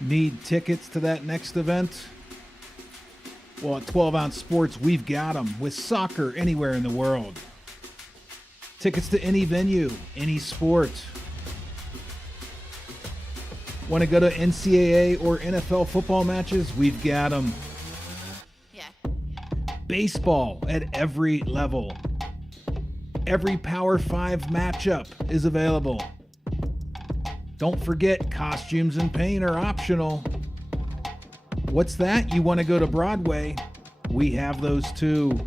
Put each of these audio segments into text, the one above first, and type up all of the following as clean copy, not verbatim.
Need tickets to that next event? Well, at 12 Ounce Sports, we've got them with soccer anywhere in the world. Tickets to any venue, any sport. Want to go to NCAA or NFL football matches? We've got them. Yeah. Baseball at every level. Every Power 5 matchup is available. Don't forget, costumes and paint are optional. What's that? You want to go to Broadway? We have those too.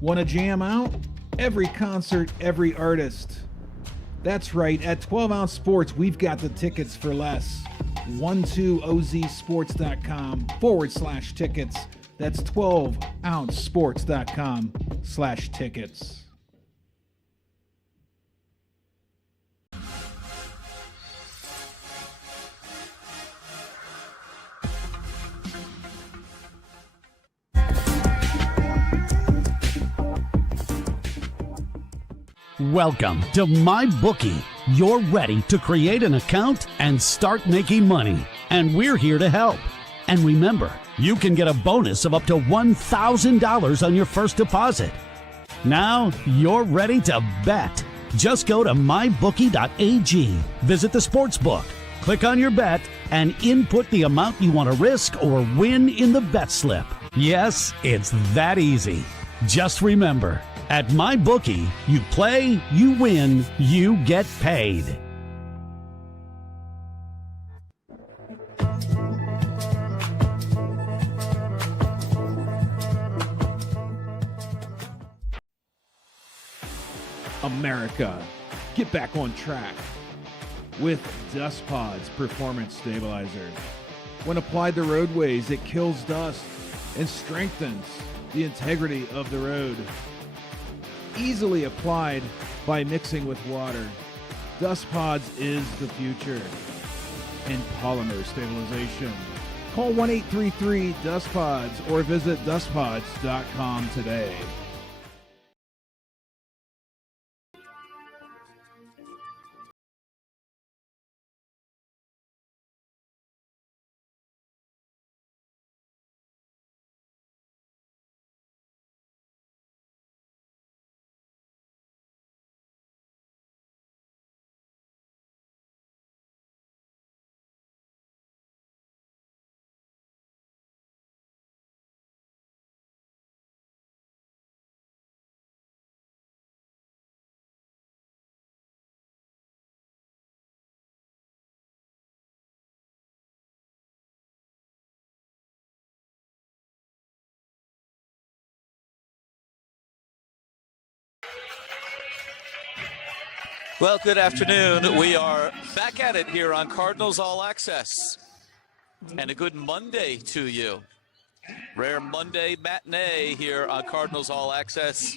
Want to jam out? Every concert, every artist. That's right, at 12 Ounce Sports, we've got the tickets for less. 12ozsports.com/tickets. That's 12ouncesports.com/tickets. Welcome to MyBookie. You're ready to create an account and start making money, and we're here to help. And remember, you can get a bonus of up to $1,000 on your first deposit. Now you're ready to bet. Just go to mybookie.ag, visit the sportsbook, click on your bet, and input the amount you want to risk or win in the bet slip. Yes, it's that easy. Just remember, at MyBookie, you play, you win, you get paid. America, get back on track with Dust Pod's Performance Stabilizer. When applied to roadways, it kills dust and strengthens the integrity of the road. Easily applied by mixing with water. Dust Pods is the future in polymer stabilization. Call 1-833-DUST-PODS or visit dustpods.com today. Well, good afternoon. We are back at it here on Cardinals All Access. And a good Monday to you. Rare Monday matinee here on Cardinals All Access.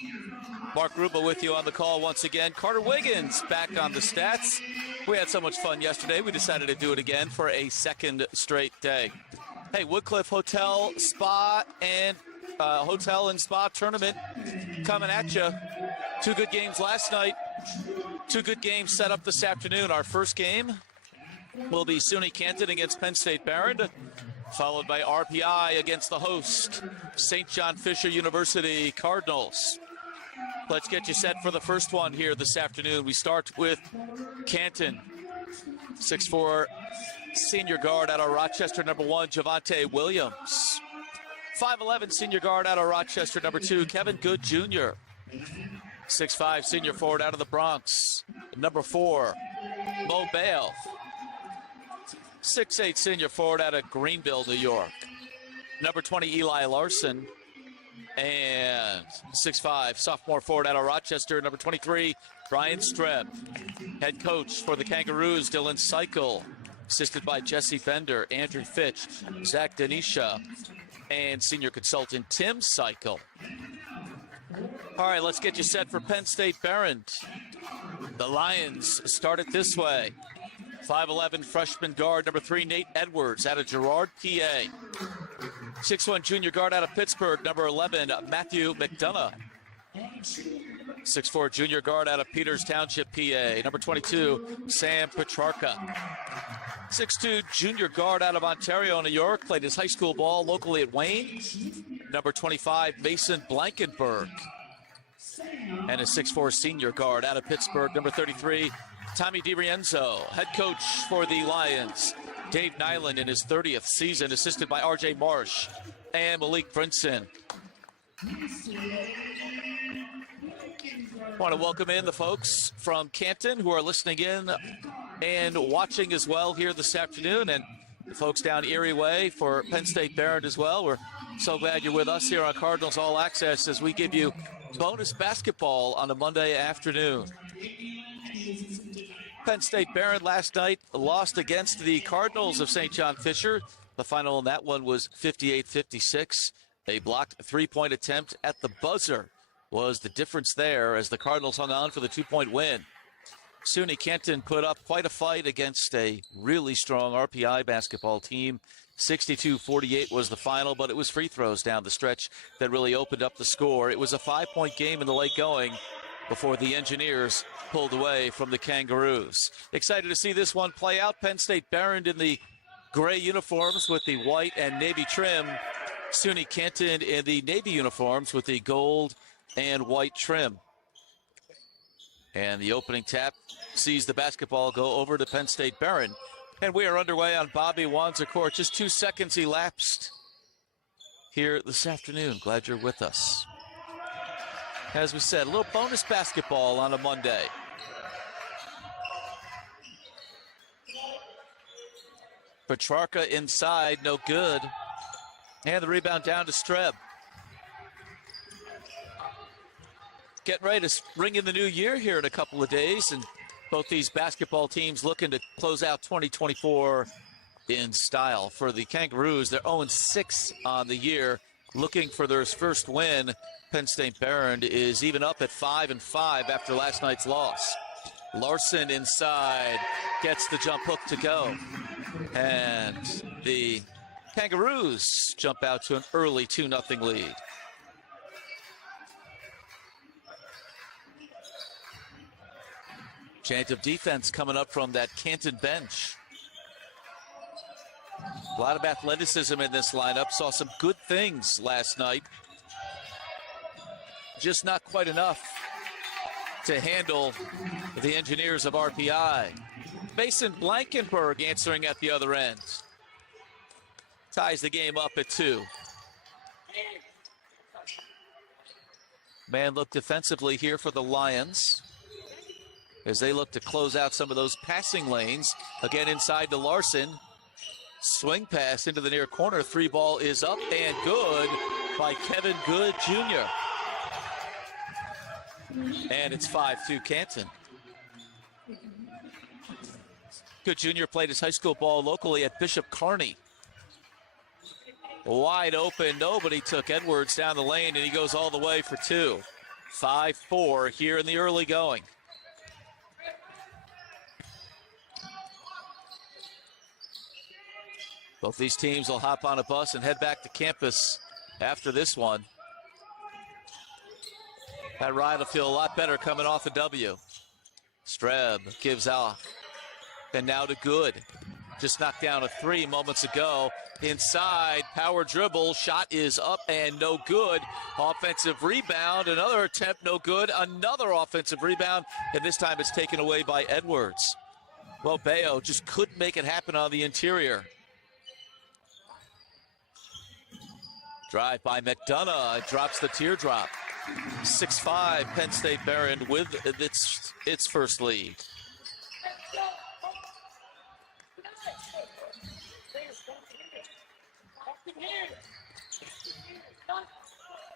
Mark Ruba with you on the call once again. Carter Wiggins back on the stats. We had so much fun yesterday, we decided to do it again for a second straight day. Hey, Woodcliff Hotel, Spa, and Hotel and Spa tournament coming at you. Two good games last night. Two good games set up this afternoon. Our first game will be SUNY Canton against Penn State Behrend, followed by RPI against the host, St. John Fisher University Cardinals. Let's get you set for the first one here this afternoon. We start with Canton. 6'4", senior guard out of Rochester, number 1, Javante Williams. 5'11", senior guard out of Rochester, number 2, Kevin Good Jr. 6'5", senior forward out of the Bronx, number 4, Mo Bale. 6'8", senior forward out of Greenville, New York, number 20, Eli Larson. And 6'5", sophomore forward out of Rochester, number 23, Brian Streb. Head coach for the Kangaroos, Dylan Seichel, assisted by Jesse Bender, Andrew Fitch, Zach Denisha, and senior consultant Tim Seichel. All right, let's get you set for Penn State Behrend. The Lions start it this way. 5'11", freshman guard, number 3, Nate Edwards, out of Girard, PA. 6'1", junior guard out of Pittsburgh, number 11, Matthew McDonough. 6'4" junior guard out of Peters Township, PA. Number 22, Sam Petrarca. 6'2" junior guard out of Ontario, New York. Played his high school ball locally at Wayne. Number 25, Mason Blankenberg. And a 6'4" senior guard out of Pittsburgh. Number 33, Tommy DiRienzo, head coach for the Lions. Dave Nyland in his 30th season, assisted by R.J. Marsh and Malik Brinson. Want to welcome in the folks from Canton who are listening in and watching as well here this afternoon, and the folks down Erie Way for Penn State Behrend as well. We're so glad you're with us here on Cardinals All Access as we give you bonus basketball on a Monday afternoon. Penn State Behrend last night lost against the Cardinals of St. John Fisher. The final in that one was 58-56. A blocked three-point attempt at the buzzer was the difference there as the Cardinals hung on for the 2-point win. SUNY Canton put up quite a fight against a really strong RPI basketball team. 62-48 was the final, but it was free throws down the stretch that really opened up the score. It was a 5-point game in the late going before the Engineers pulled away from the Kangaroos. Excited to see this one play out. Penn State Behrend in the gray uniforms with the white and navy trim. SUNY Canton in the navy uniforms with the gold and white trim. And the opening tap sees the basketball go over to Penn State Behrend. And we are underway on Bobby Wanzer Court. Just 2 seconds elapsed here this afternoon. Glad you're with us. As we said, a little bonus basketball on a Monday. Petrarca inside, no good. And the rebound down to Streb. Getting ready to ring in the new year here in a couple of days, and both these basketball teams looking to close out 2024 in style. For the Kangaroos, they're 0-6 on the year, looking for their first win. Penn State Behrend is even up at 5-5 after last night's loss. Larson inside, gets the jump hook to go. And the Kangaroos jump out to an early 2-0 lead. Chant of defense coming up from that Canton bench. A lot of athleticism in this lineup. Saw some good things last night. Just not quite enough to handle the Engineers of RPI. Mason Blankenberg answering at the other end. Ties the game up at 2. Man look defensively here for the Lions as they look to close out some of those passing lanes. Again inside to Larson. Swing pass into the near corner. 3 ball is up and good by Kevin Good Jr. And it's 5-2 Canton. Good Jr. played his high school ball locally at Bishop Kearney. Wide open, nobody took Edwards down the lane, and he goes all the way for 2. 5-4 here in the early going. Both these teams will hop on a bus and head back to campus after this one. That ride will feel a lot better coming off a W. Streb gives off. And now to Good. Just knocked down a 3 moments ago. Inside, power dribble. Shot is up and no good. Offensive rebound. Another attempt, no good. Another offensive rebound. And this time it's taken away by Edwards. Well, Bayo just couldn't make it happen on the interior. Drive by McDonough. Drops the teardrop. 6-5 Penn State Behrend with its first lead.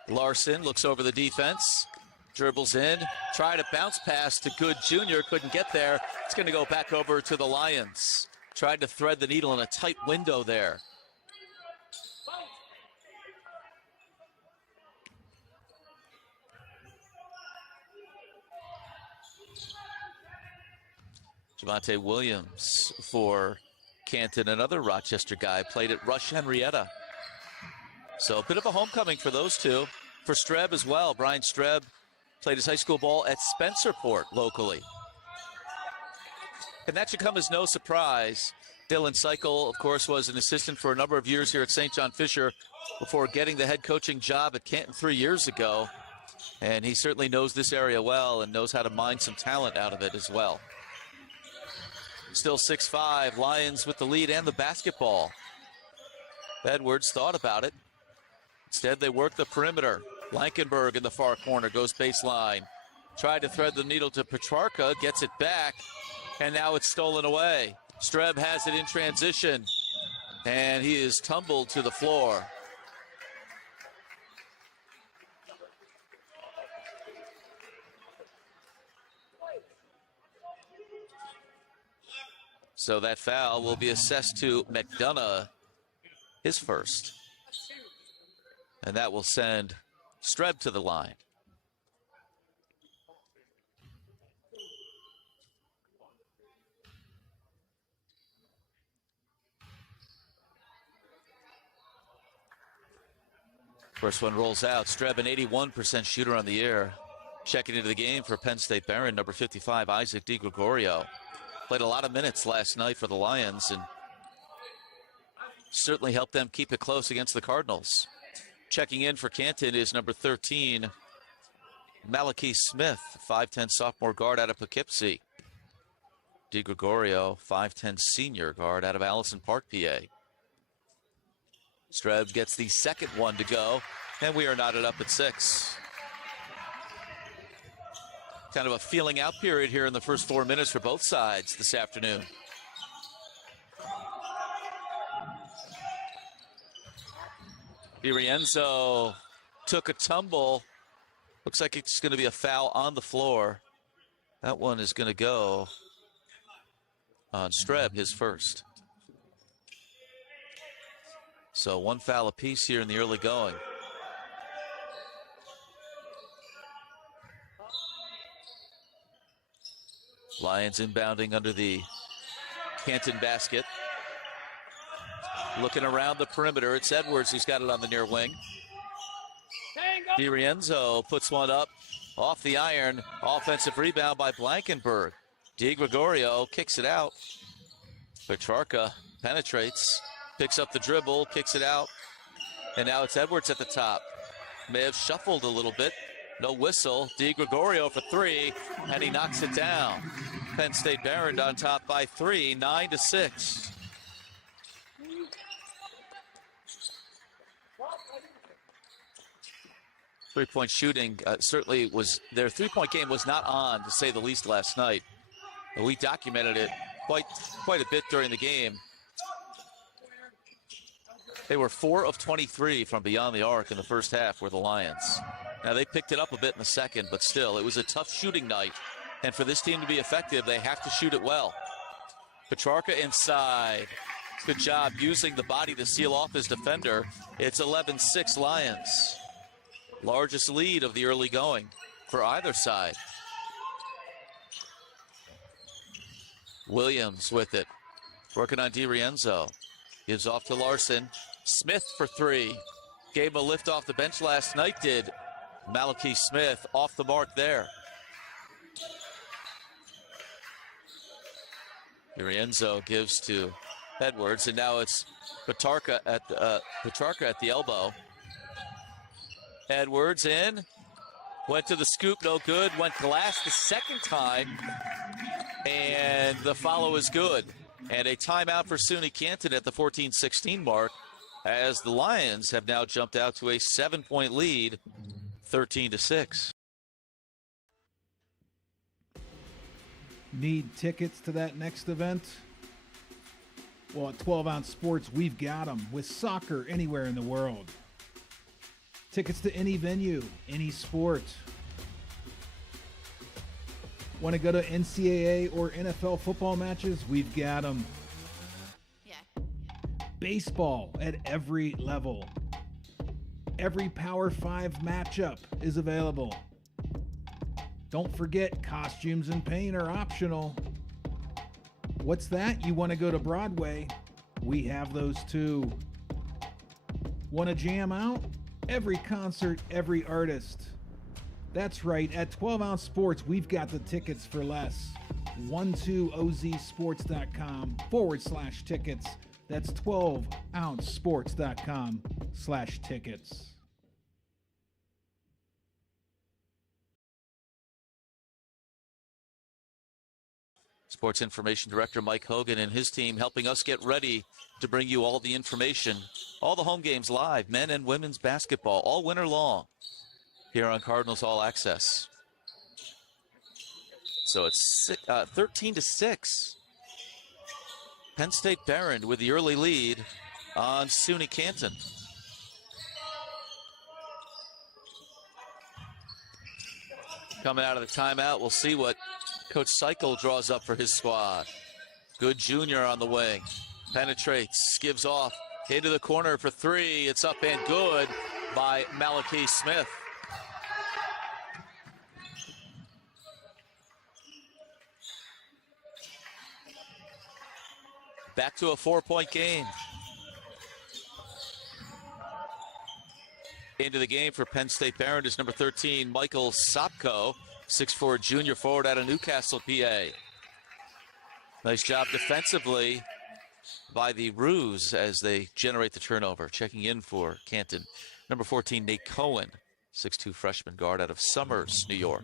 Larson looks over the defense, dribbles in, tried a bounce pass to Good Jr., couldn't get there. It's going to go back over to the Lions. Tried to thread the needle in a tight window there. Javante Williams for Canton, another Rochester guy, played at Rush Henrietta. So a bit of a homecoming for those two. For Streb as well, Brian Streb Played his high school ball at Spencerport locally. And that should come as no surprise. Dylan Cycle, of course, was an assistant for a number of years here at St. John Fisher before getting the head coaching job at Canton 3 years ago. And he certainly knows this area well and knows how to mine some talent out of it as well. Still 6-5, Lions with the lead and the basketball. Edwards thought about it. Instead, they work the perimeter. Blankenberg in the far corner goes baseline. Tried to thread the needle to Petrarca, gets it back, and now it's stolen away. Streb has it in transition, and he is tumbled to the floor. So that foul will be assessed to McDonough, his first. And that will send Streb to the line. First one rolls out. Streb, an 81% shooter on the year. Checking into the game for Penn State Behrend, number 55, Isaac DiGregorio. Played a lot of minutes last night for the Lions and certainly helped them keep it close against the Cardinals. Checking in for Canton is number 13, Malachi Smith, 5'10 sophomore guard out of Poughkeepsie. DiGregorio, 5'10 senior guard out of Allison Park, PA. Streb gets the second one to go, and we are knotted up at 6. Kind of a feeling out period here in the first 4 minutes for both sides this afternoon. DiRienzo took a tumble. Looks like it's going to be a foul on the floor. That one is going to go on Streb, his first. So one foul apiece here in the early going. Lions inbounding under the Canton basket. Looking around the perimeter, it's Edwards who's got it on the near wing. DiRienzo puts one up off the iron. Offensive rebound by Blankenberg. DiGregorio kicks it out. Petrarca penetrates, picks up the dribble, kicks it out. And now it's Edwards at the top. May have shuffled a little bit. No whistle. DiGregorio for 3, and he knocks it down. Penn State Behrend on top by 3, 9-6. Three-point shooting certainly was, their three-point game was not on, to say the least, last night. We documented it quite a bit during the game. They were 4 of 23 from beyond the arc in the first half, were the Lions. Now, they picked it up a bit in the second, but still, it was a tough shooting night. And for this team to be effective, they have to shoot it well. Petrarca inside. Good job using the body to seal off his defender. It's 11-6 Lions. Largest lead of the early going for either side. Williams with it. Working on DiRienzo. Gives off to Larson. Smith for 3. Gave him a lift off the bench last night, did Malachi Smith. Off the mark there. DiRienzo gives to Edwards, and now it's Petrarca at the elbow. Edwards in. Went to the scoop, no good. Went glass the second time, and the follow is good. And a timeout for SUNY Canton at the 14-16 mark, as the Lions have now jumped out to a 7-point lead, 13-6. Need tickets to that next event? Well, at 12 Ounce Sports, we've got them with soccer anywhere in the world. Tickets to any venue, any sport. Want to go to NCAA or NFL football matches? We've got them. Yeah. Baseball at every level. Every Power 5 matchup is available. Don't forget, costumes and paint are optional. What's that? You want to go to Broadway? We have those too. Want to jam out? Every concert, every artist. That's right, at 12 Ounce Sports, we've got the tickets for less. 12ozsports.com/tickets. That's 12ouncesports.com/tickets. Sports Information Director Mike Hogan and his team helping us get ready to bring you all the information, all the home games live, men and women's basketball, all winter long here on Cardinals All Access. So it's 13-6. Penn State Behrend with the early lead on SUNY Canton. Coming out of the timeout, we'll see what Coach Cycle draws up for his squad. Good junior on the wing. Penetrates, gives off into the corner for three. It's up and good by Malachi Smith. Back to a 4-point game. Into the game for Penn State Behrend is number 13, Michael Sopko, 6'4" junior forward out of Newcastle, PA. Nice job defensively by the Roos as they generate the turnover. Checking in for Canton, number 14, Nate Cohen, 6'2" freshman guard out of Summers, New York.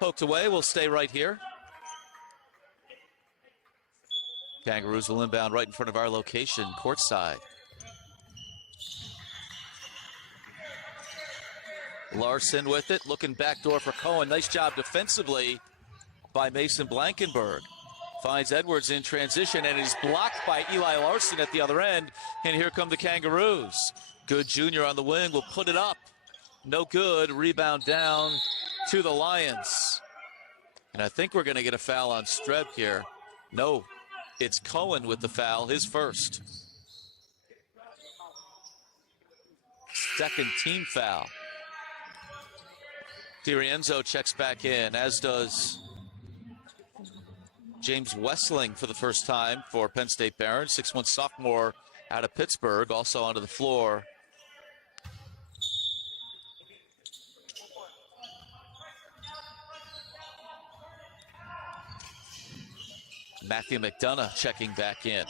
Poked away, we'll stay right here. Kangaroos will inbound right in front of our location, courtside. Larson with it, looking backdoor for Cohen. Nice job defensively by Mason Blankenberg. Finds Edwards in transition and is blocked by Eli Larson at the other end. And here come the Kangaroos. Good junior on the wing will put it up. No good, rebound down to the Lions. And I think we're going to get a foul on Streb here. No, it's Cohen with the foul, his first. Second team foul. DiRienzo checks back in, as does James Wessling for the first time for Penn State Behrend. 6'1" sophomore out of Pittsburgh, also onto the floor. Matthew McDonough checking back in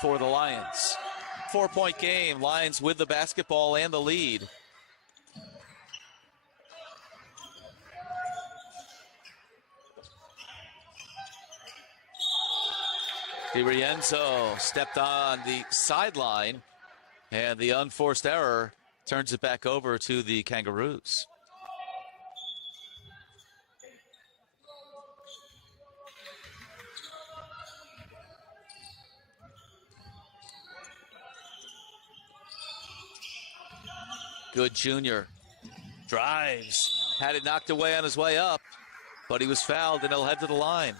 for the Lions. 4-point game. Lions with the basketball and the lead. DiRienzo stepped on the sideline, and the unforced error turns it back over to the Kangaroos. Good junior. Drives. Had it knocked away on his way up, but he was fouled and he'll head to the line.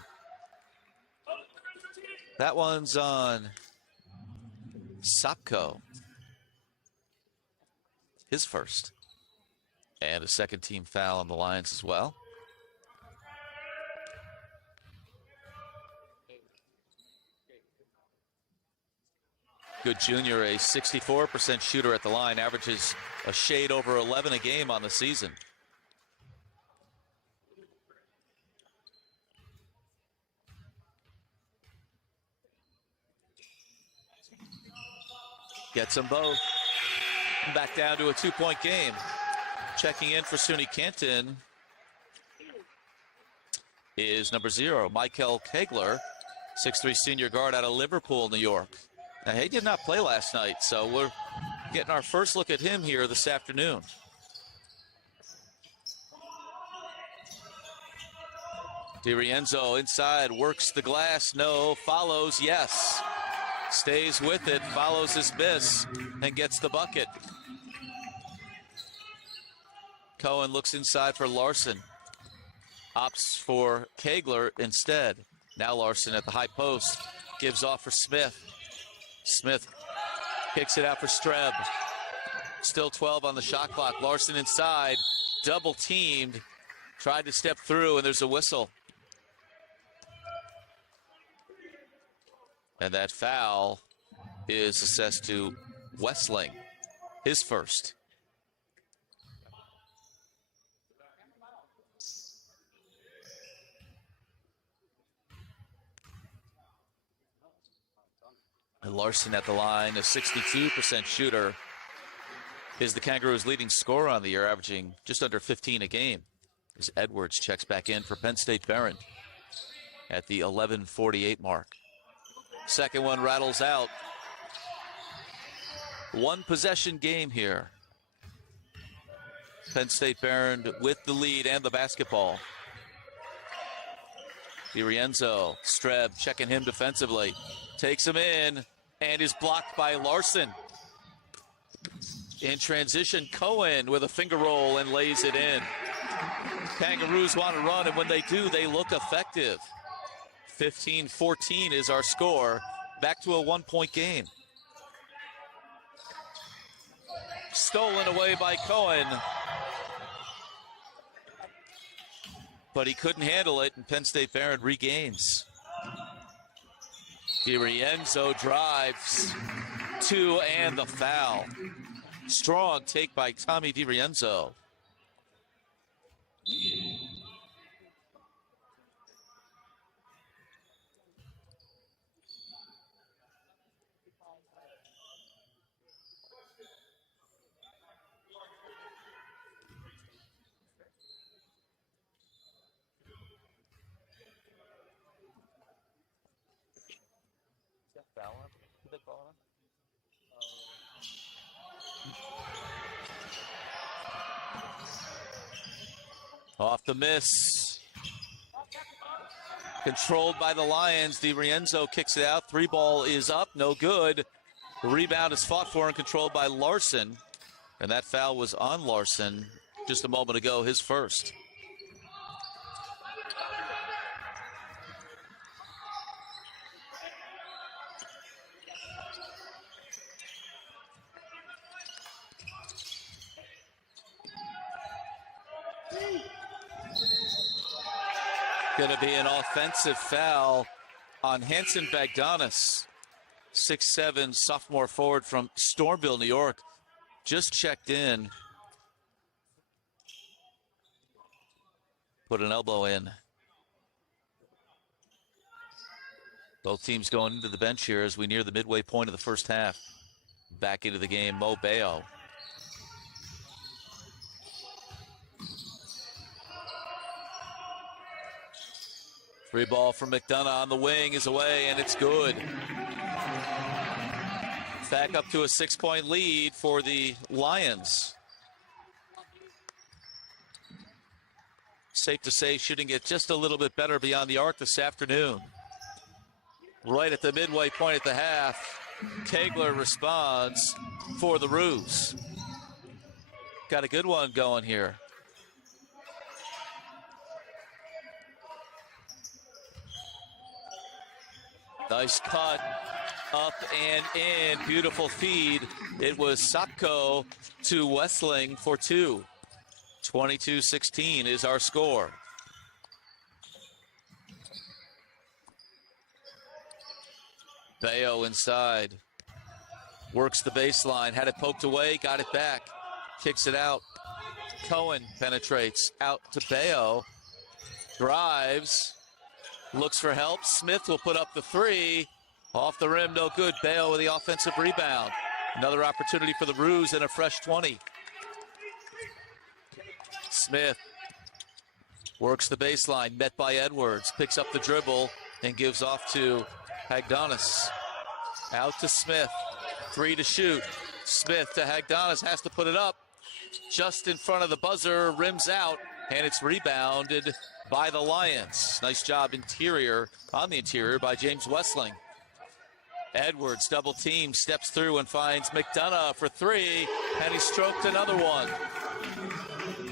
That one's on Sopko. His first. And a second team foul on the Lions as well. Good junior, a 64% shooter at the line, averages a shade over 11 a game on the season. Gets them both. Back down to a 2-point game. Checking in for SUNY Canton is number 0, Michael Kegler, 6'3" senior guard out of Liverpool, New York. Now, he did not play last night, so we're getting our first look at him here this afternoon. DiRienzo inside, works the glass, no, follows, yes. Stays with it, follows his miss, and gets the bucket. Cohen looks inside for Larson. Opts for Kegler instead. Now Larson at the high post, gives off for Smith. Smith kicks it out for Streb. Still 12 on the shot clock. Larson inside, double teamed, tried to step through, and there's a whistle. And that foul is assessed to Wessling, his first. And Larson at the line, a 62% shooter, is the Kangaroos' leading scorer on the year, averaging just under 15 a game. As Edwards checks back in for Penn State Behrend at the 11:48 mark. Second one rattles out. One possession game here. Penn State Behrend with the lead and the basketball. DiRienzo, Streb checking him defensively. Takes him in and is blocked by Larson. In transition, Cohen with a finger roll and lays it in. Kangaroos want to run, and when they do, they look effective. 15-14 is our score. Back to a one-point game. Stolen away by Cohen. But he couldn't handle it, and Penn State Behrend regains. DiRienzo drives. Two and the foul. Strong take by Tommy DiRienzo. Off the miss. Controlled by the Lions. DiRienzo kicks it out. Three ball is up. No good. The rebound is fought for and controlled by Larson. And that foul was on Larson just a moment ago, his first. Going to be an offensive foul on Hanson Bagdonis, 6'7", sophomore forward from Stormville, New York. Just checked in. Put an elbow in. Both teams going into the bench here as we near the midway point of the first half. Back into the game, Mo Bayo. Free ball from McDonough on the wing is away, and it's good. Back up to a 6-point lead for the Lions. Safe to say, shooting it just a little bit better beyond the arc this afternoon. Right at the midway point at the half, Kegler responds for the Roos. Got a good one going here. Nice cut, up and in, beautiful feed. It was Sapko to Wessling for two. 22-16 is our score. Bayo inside, works the baseline, had it poked away, got it back, kicks it out. Cohen penetrates out to Bayo, drives, looks for help. Smith will put up the three. Off the rim, no good. Bayo with the offensive rebound. Another opportunity for the Roos and a fresh 20. Smith works the baseline, met by Edwards. Picks up the dribble and gives off to Hagdonis. Out to Smith. Three to shoot. Smith to Hagdonis, has to put it up. Just in front of the buzzer, rims out, and it's rebounded by the Lions. Nice job on the interior by James Wessling. Edwards, double team, steps through and finds McDonough for three, and he stroked another one.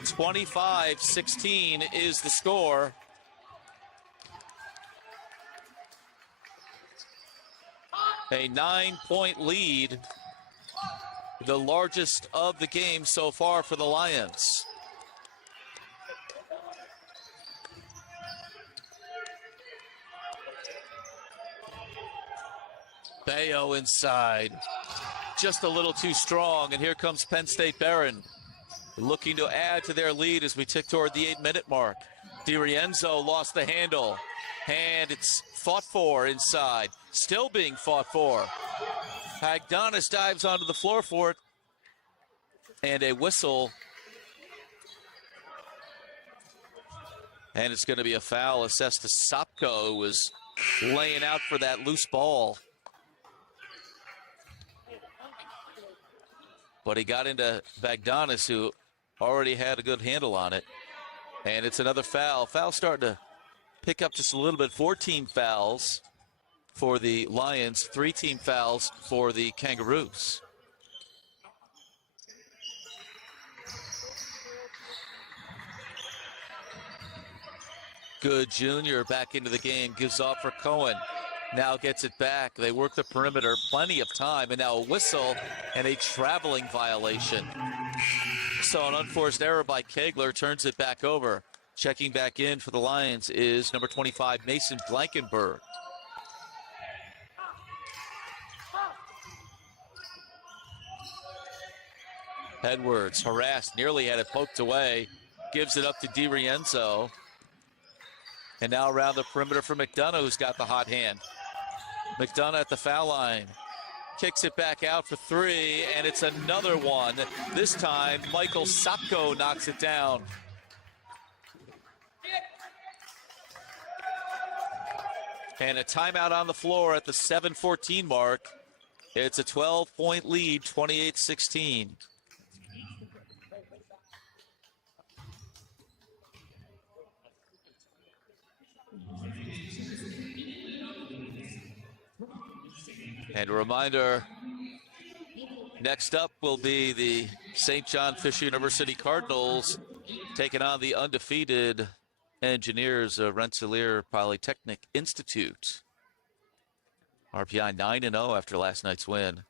25-16 is the score. A 9-point lead, the largest of the game so far for the Lions. Bayo inside. Just a little too strong, and here comes Penn State Behrend, looking to add to their lead as we tick toward the 8-minute mark. DiRienzo lost the handle, and it's fought for inside. Still being fought for. Hagdonis dives onto the floor for it, and a whistle. And it's going to be a foul assessed to Sopko, who was laying out for that loose ball. But he got into Hagdonis, who already had a good handle on it. And it's another foul. Foul starting to pick up just a little bit. 4-team fouls for the Lions, 3-team fouls for the Kangaroos. Good Jr. back into the game, gives off for Cohen. Now gets it back. They work the perimeter, plenty of time, and now a whistle and a traveling violation. So an unforced error by Kegler turns it back over. Checking back in for the Lions is number 25, Mason Blankenberg. Edwards harassed, nearly had it poked away. Gives it up to DiRienzo. And now around the perimeter for McDonough, who's got the hot hand. McDonough at the foul line. Kicks it back out for 3, and it's another one. This time, Michael Sopko knocks it down. And a timeout on the floor at the 7:14 mark. It's a 12-point lead, 28-16. And a reminder, next up will be the St. John Fisher University Cardinals taking on the undefeated Engineers Rensselaer Polytechnic Institute. RPI 9-0 after last night's win.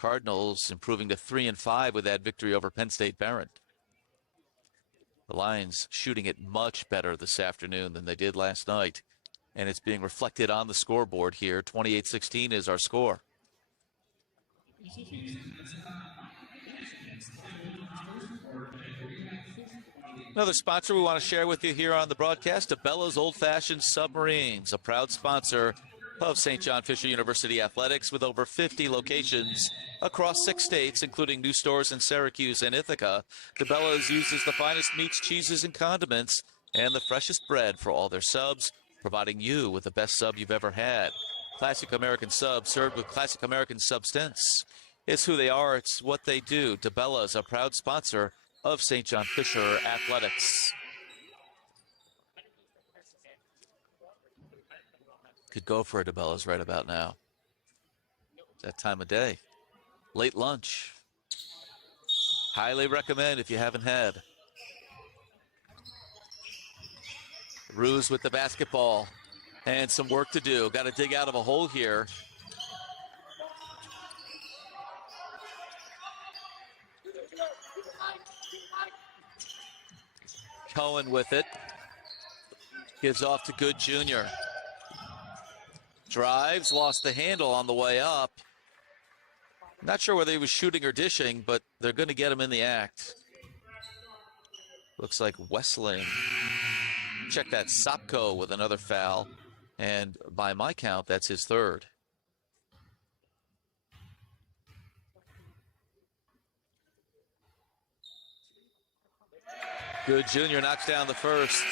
Cardinals improving to 3-5 with that victory over Penn State Behrend. The Lions shooting it much better this afternoon than they did last night. And it's being reflected on the scoreboard here. 28-16 is our score. Another sponsor we want to share with you here on the broadcast, DeBella's Old Fashioned Submarines, a proud sponsor of St. John Fisher University Athletics with over 50 locations across 6 states, including new stores in Syracuse and Ithaca. DeBella's uses the finest meats, cheeses, and condiments and the freshest bread for all their subs, providing you with the best sub you've ever had. Classic American sub served with classic American substance. It's who they are. It's what they do. DeBella's a proud sponsor of St. John Fisher Athletics. Could go for a DeBella's right about now. That time of day. Late lunch. Highly recommend if you haven't had. Ruse with the basketball. And some work to do. Got to dig out of a hole here. Cohen with it. Gives off to Good Jr. Drives, lost the handle on the way up. Not sure whether he was shooting or dishing, but they're going to get him in the act. Looks like Wessling. Check that, Sopko with another foul. And by my count, that's his third. Good Jr. knocks down the first.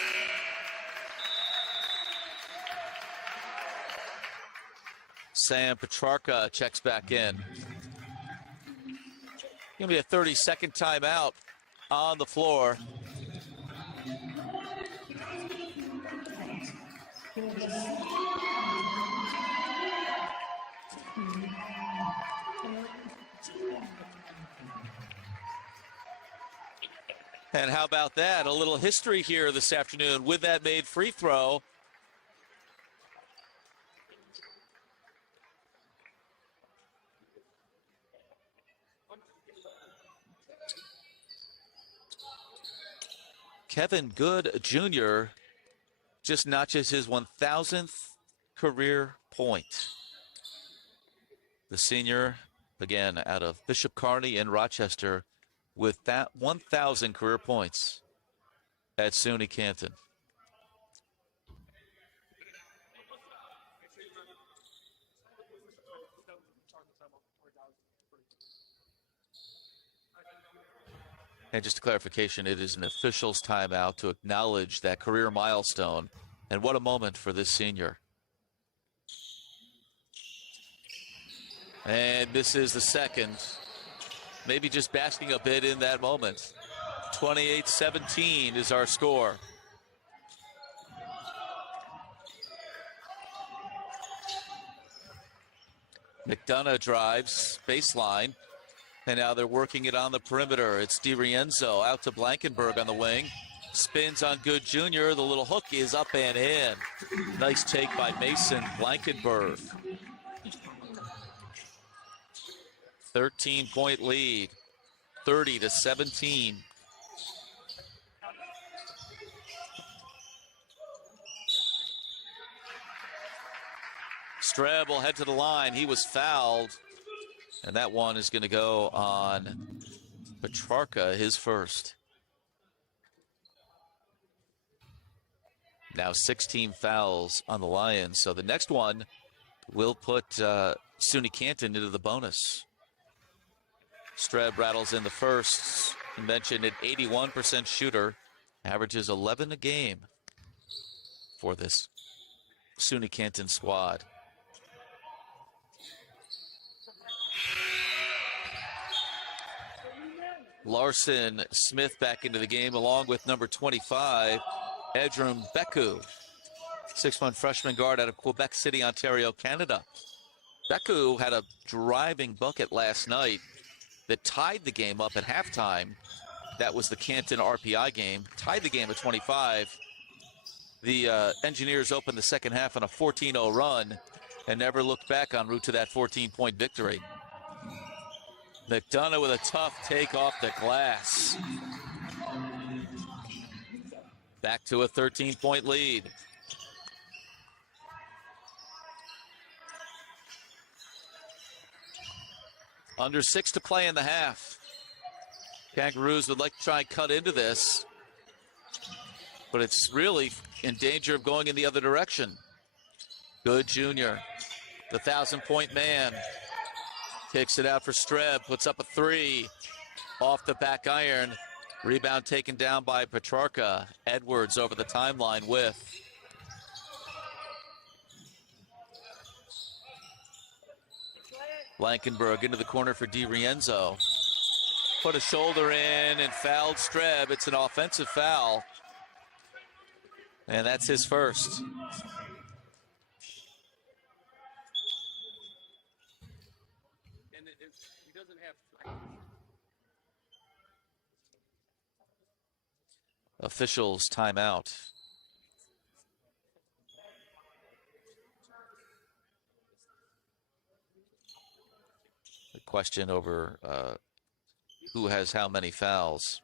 Sam Petrarca checks back in. Gonna be a 30-second timeout on the floor. And how about that? A little history here this afternoon with that made free throw. Kevin Good Jr. just notches his 1,000th career point. The senior, again, out of Bishop Kearney in Rochester, with that 1,000 career points at SUNY Canton. And just a clarification, it is an official's timeout to acknowledge that career milestone. And what a moment for this senior. And this is the second. Maybe just basking a bit in that moment. 28-17 is our score. McDonough drives baseline. And now they're working it on the perimeter. It's DiRienzo out to Blankenberg on the wing. Spins on Good Jr. The little hook is up and in. Nice take by Mason Blankenberg. 13-point lead, 30-17. Streb will head to the line. He was fouled. And that one is going to go on Petrarca, his first. Now 16 fouls on the Lions. So the next one will put SUNY Canton into the bonus. Streb rattles in the first. You mentioned an 81% shooter. Averages 11 a game for this SUNY Canton squad. Larson Smith back into the game along with number 25, Edrum Beku, 6'1" freshman guard out of Quebec City, Ontario, Canada. Beku had a driving bucket last night that tied the game up at halftime. That was the Canton RPI game, tied the game at 25. The Engineers opened the second half on a 14-0 run and never looked back en route to that 14-point victory. McDonough with a tough take off the glass. Back to a 13-point lead. Under 6 to play in the half. Kangaroos would like to try and cut into this, but it's really in danger of going in the other direction. Good Jr., the 1,000-point man. Kicks it out for Streb, puts up a three. Off the back iron. Rebound taken down by Petrarca. Edwards over the timeline with. Blankenberg into the corner for DiRienzo. Put a shoulder in and fouled Streb. It's an offensive foul. And that's his first. Officials timeout. The question over who has how many fouls.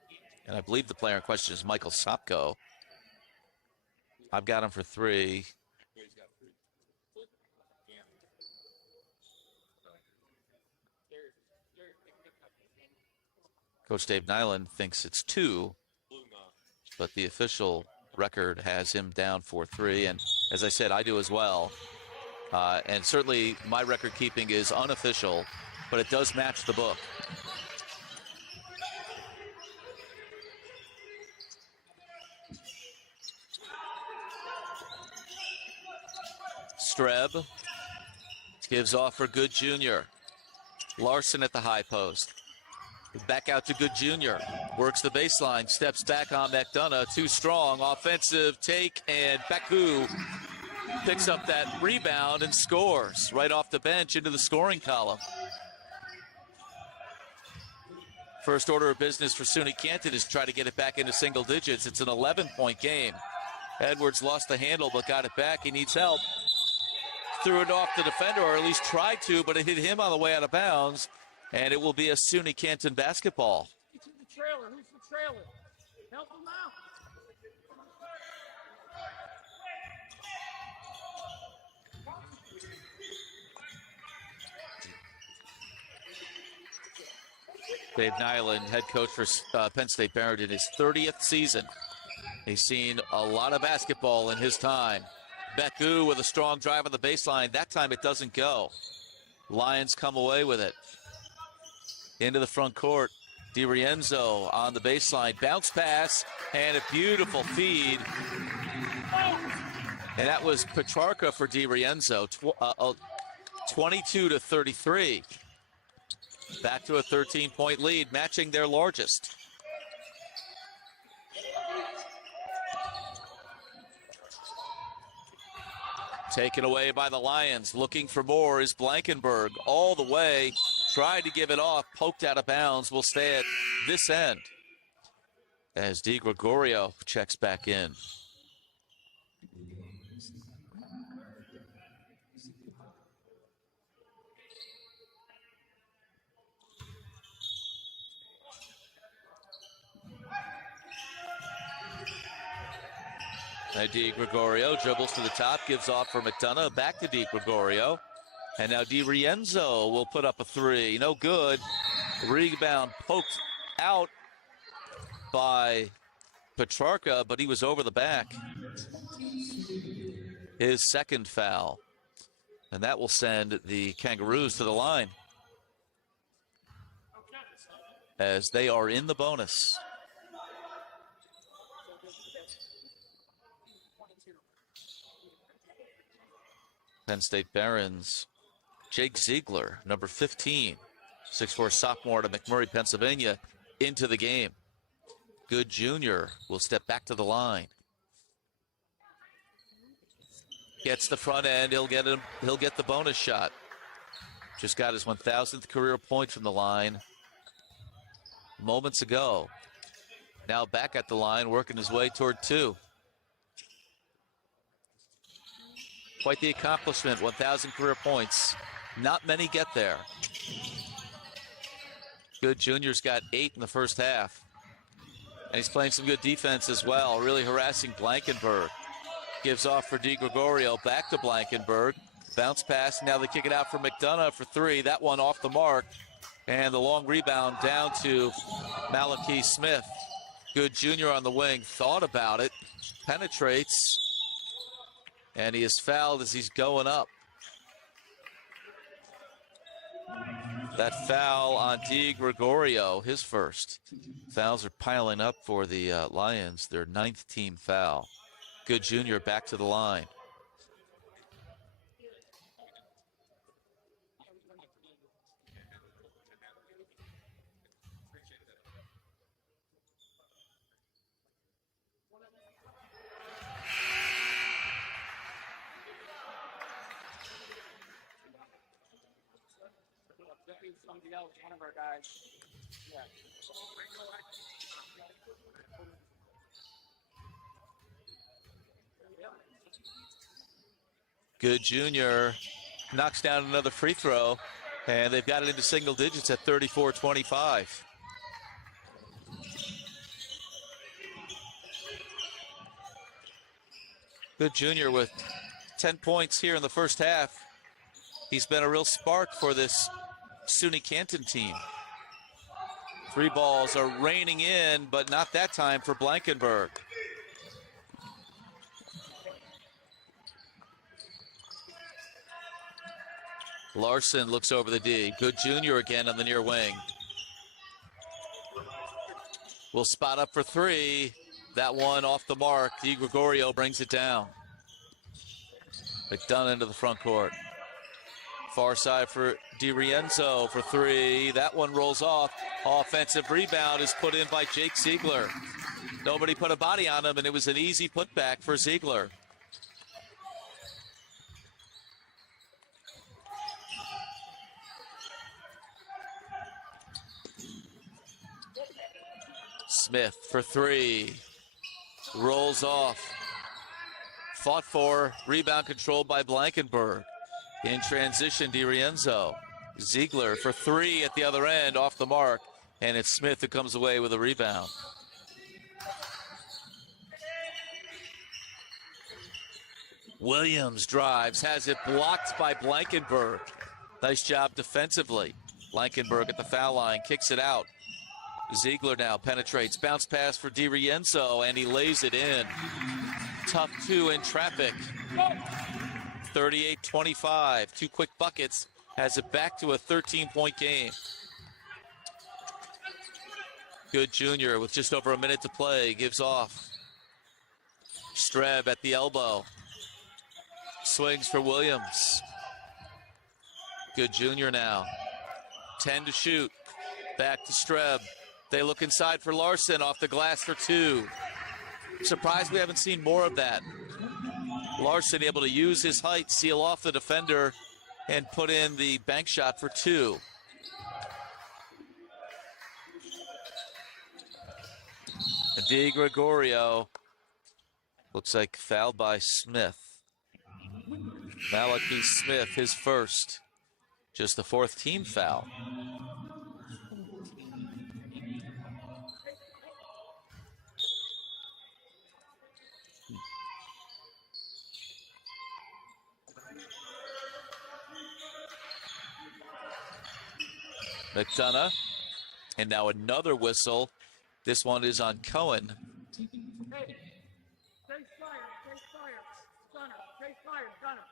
And I believe the player in question is Michael Sopko. I've got him for 3. Coach Dave Nyland thinks it's 2. But the official record has him down for 3. And as I said, I do as well. And certainly my record keeping is unofficial, but it does match the book. Streb gives off for Good Jr. Larson at the high post. Back out to Good Jr. Works the baseline, steps back on McDonough. Too strong, offensive take, and Beku picks up that rebound and scores right off the bench into the scoring column. First order of business for SUNY Canton is try to get it back into single digits. It's an 11-point game. Edwards lost the handle but got it back. He needs help. Threw it off the defender, or at least tried to, but it hit him on the way out of bounds. And it will be a SUNY Canton basketball. Who's the trailer? Who's the trailer? Help him out. Dave Nyland, head coach for Penn State Behrend, in his 30th season. He's seen a lot of basketball in his time. Beku with a strong drive on the baseline. That time it doesn't go. Lions come away with it. Into the front court. DiRienzo on the baseline. Bounce pass and a beautiful feed. And that was Petrarca for DiRienzo. 22-33. Back to a 13-point lead, matching their largest. Taken away by the Lions. Looking for more is Blankenberg. All the way. Tried to give it off. Poked out of bounds. Will stay at this end. As Di Gregorio checks back in. Di Gregorio dribbles to the top, gives off for McDonough, back to Di Gregorio. And now DiRienzo will put up a three. No good. Rebound poked out by Petrarca, but he was over the back. His second foul. And that will send the Kangaroos to the line, as they are in the bonus. Penn State Barons, Jake Ziegler, number 15, 6'4" sophomore out of McMurray, Pennsylvania, into the game. Good Jr. will step back to the line. Gets the front end. He'll get the bonus shot. Just got his 1,000th career point from the line moments ago. Now back at the line, working his way toward two. Quite the accomplishment, 1,000 career points. Not many get there. Good Jr.'s got 8 in the first half. And he's playing some good defense as well, really harassing Blankenberg. Gives off for Di Gregorio, back to Blankenberg. Bounce pass, now they kick it out for McDonough for three. That one off the mark. And the long rebound down to Malachi Smith. Good Jr. on the wing, thought about it, penetrates. And he is fouled as he's going up. That foul on Di Gregorio, his first. Fouls are piling up for the Lions, their 9th team foul. Good Jr. back to the line. Somebody else, one of our guys. Yeah. Good Jr. knocks down another free throw, and they've got it into single digits at 34-25. Good Jr. with 10 points here in the first half. He's been a real spark for this SUNY Canton team. Three balls are raining in, but not that time for Blankenberg. Larson looks over the D. Good Jr. again on the near wing. Will spot up for three. That one off the mark. Di Gregorio brings it down. McDonough into the front court. Far side for DiRienzo for three. That one rolls off. Offensive rebound is put in by Jake Ziegler. Nobody put a body on him, and it was an easy putback for Ziegler. Smith for three. Rolls off. Fought for. Rebound controlled by Blankenberg. In transition, DiRienzo. Ziegler for three at the other end, off the mark. And it's Smith who comes away with a rebound. Williams drives, has it blocked by Blankenberg. Nice job defensively. Blankenberg at the foul line, kicks it out. Ziegler now penetrates. Bounce pass for DiRienzo, and he lays it in. Tough two in traffic. 38-25. 2 quick buckets. Has it back to a 13-point game. Good Junior with just over a minute to play. Gives off. Streb at the elbow. Swings for Williams. Good Junior now. 10 to shoot. Back to Streb. They look inside for Larson, off the glass for 2. Surprised we haven't seen more of that. Larson able to use his height, seal off the defender, and put in the bank shot for 2. Di Gregorio looks like fouled by Smith. Malachi Smith, his first. Just the 4th team foul. McDonough, and now another whistle. This one is on Cohen. Hey, chase fire, Gunner, chase fire, Gunner.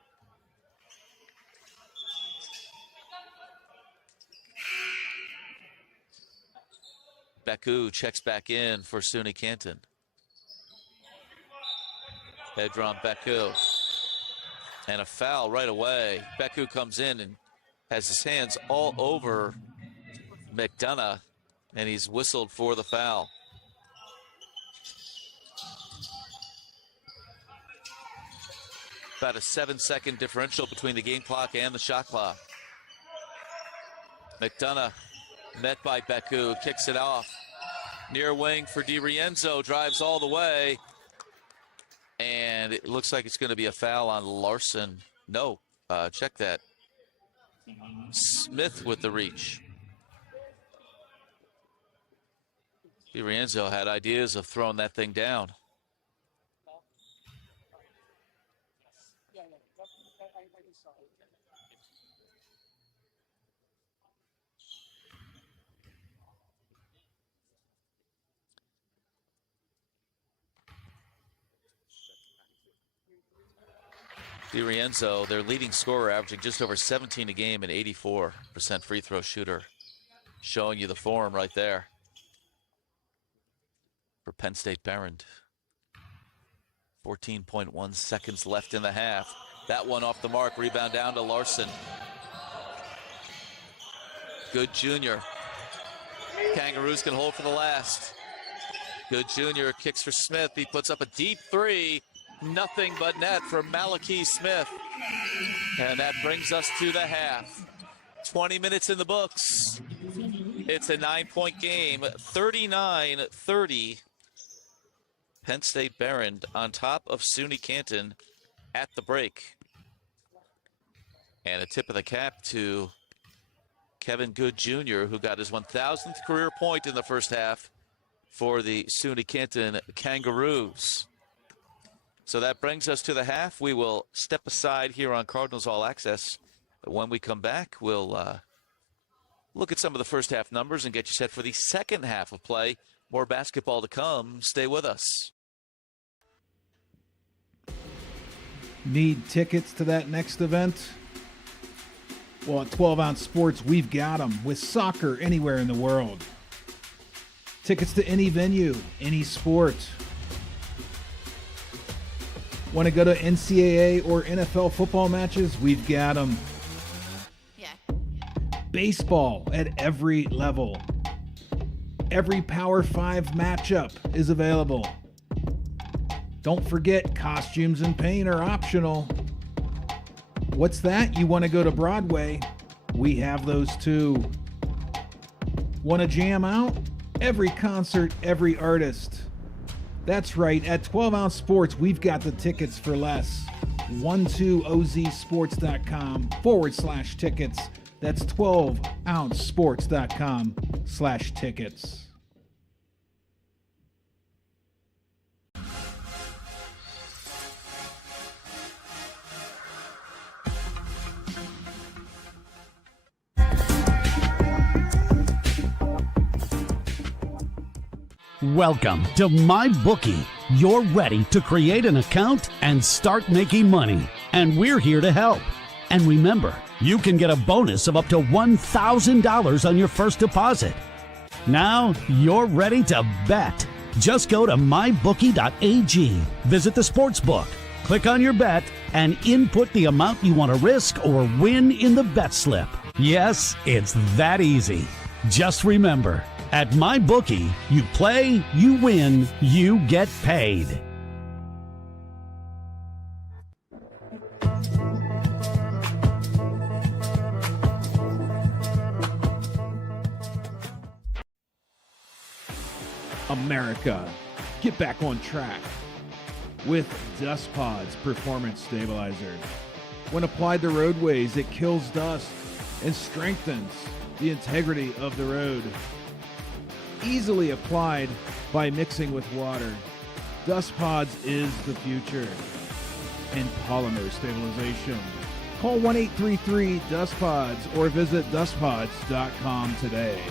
Beku checks back in for SUNY Canton. Edron Beku. And a foul right away. Beku comes in and has his hands all over McDonough, and he's whistled for the foul. About a 7-second differential between the game clock and the shot clock. McDonough met by Beku, kicks it off. Near wing for DiRienzo, drives all the way. And it looks like it's going to be a foul on Larson. No, check that. Smith with the reach. DiRienzo had ideas of throwing that thing down. DiRienzo, their leading scorer, averaging just over 17 a game and 84% free throw shooter. Showing you the form right there for Penn State Behrend. 14.1 seconds left in the half. That one off the mark, rebound down to Larson. Good Junior. Kangaroos can hold for the last. Good Junior kicks for Smith. He puts up a deep 3. Nothing but net for Malachi Smith. And that brings us to the half. 20 minutes in the books. It's a 9-point game. 39-30. Penn State Behrend on top of SUNY Canton at the break. And a tip of the cap to Kevin Good Jr., who got his 1,000th career point in the first half for the SUNY Canton Kangaroos. So that brings us to the half. We will step aside here on Cardinals All Access. When we come back, we'll look at some of the first half numbers and get you set for the second half of play. More basketball to come. Stay with us. Need tickets to that next event? Well, at 12 Ounce Sports, we've got them with soccer anywhere in the world. Tickets to any venue, any sport. Want to go to NCAA or NFL football matches? We've got them. Yeah. Baseball at every level. Every Power 5 matchup is available. Don't forget, costumes and paint are optional. What's that? You want to go to Broadway? We have those too. Want to jam out? Every concert, every artist. That's right, at 12 Ounce Sports, we've got the tickets for less. 12ozsports.com/tickets. That's 12ouncesports.com/tickets. Welcome to MyBookie. You're ready to create an account and start making money, and we're here to help. And remember, you can get a bonus of up to $1,000 on your first deposit. Now you're ready to bet. Just go to mybookie.ag, visit the sportsbook, click on your bet, and input the amount you want to risk or win in the bet slip. Yes, it's that easy. Just remember, at MyBookie, you play, you win, you get paid. America, get back on track with Dust Pods Performance Stabilizer. When applied to roadways, it kills dust and strengthens the integrity of the road. Easily applied by mixing with water. Dust Pods is the future in polymer stabilization. Call 1-833-DUST-PODS or visit dustpods.com today.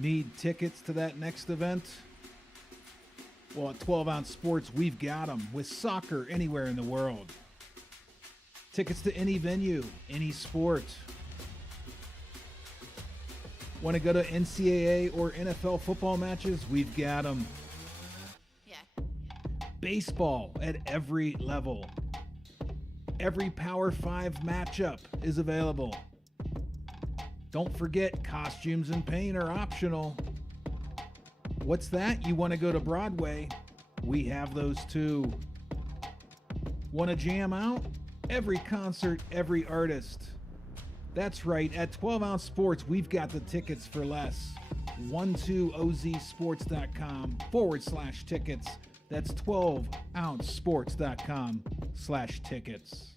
Need tickets to that next event? Well, at 12 Ounce Sports, we've got them with soccer anywhere in the world. Tickets to any venue, any sport. Want to go to NCAA or NFL football matches? We've got them. Yeah. Baseball at every level. Every Power 5 matchup is available. Don't forget, costumes and paint are optional. What's that? You want to go to Broadway? We have those too. Want to jam out? Every concert, every artist. That's right, at 12 Ounce Sports, we've got the tickets for less. 12ozsports.com/tickets. That's 12ouncesports.com/tickets.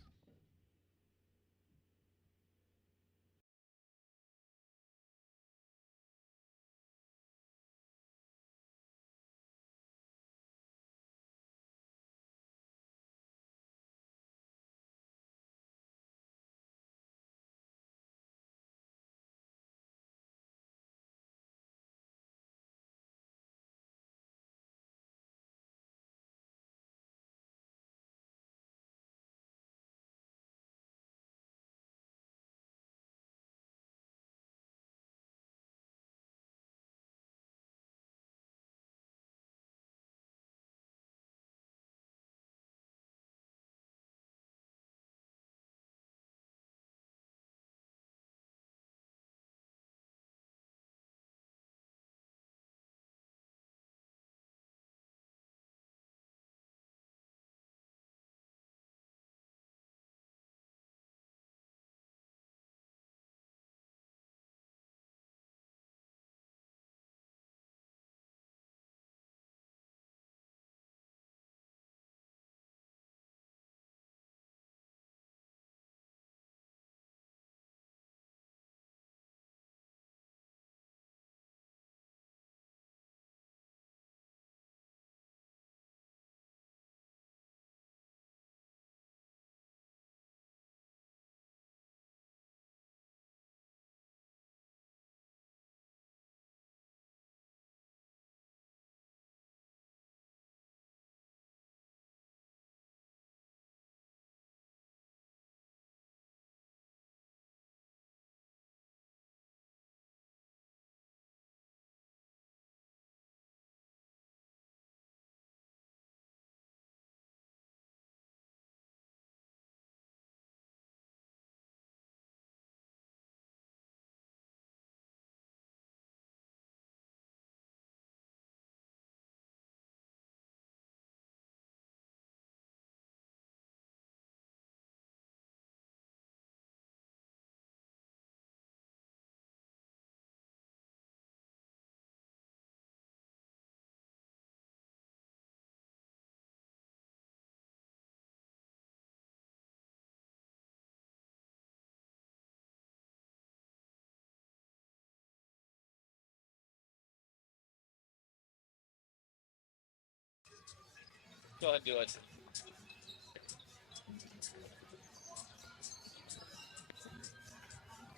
Go ahead and do it.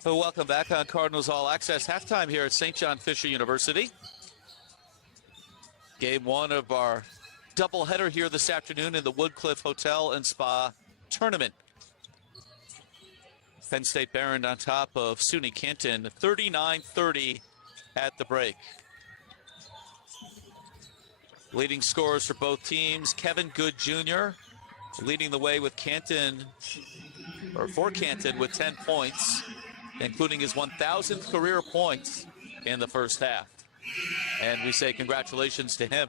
Well, welcome back on Cardinals All Access. Halftime here at St. John Fisher University. Game one of our doubleheader here this afternoon in the Woodcliff Hotel and Spa Tournament. Penn State Behrend on top of SUNY Canton, 39-30 at the break. Leading scorers for both teams, Kevin Good Jr. leading the way with Canton, or for Canton, with 10 points, including his 1,000th career point in the first half. And we say congratulations to him.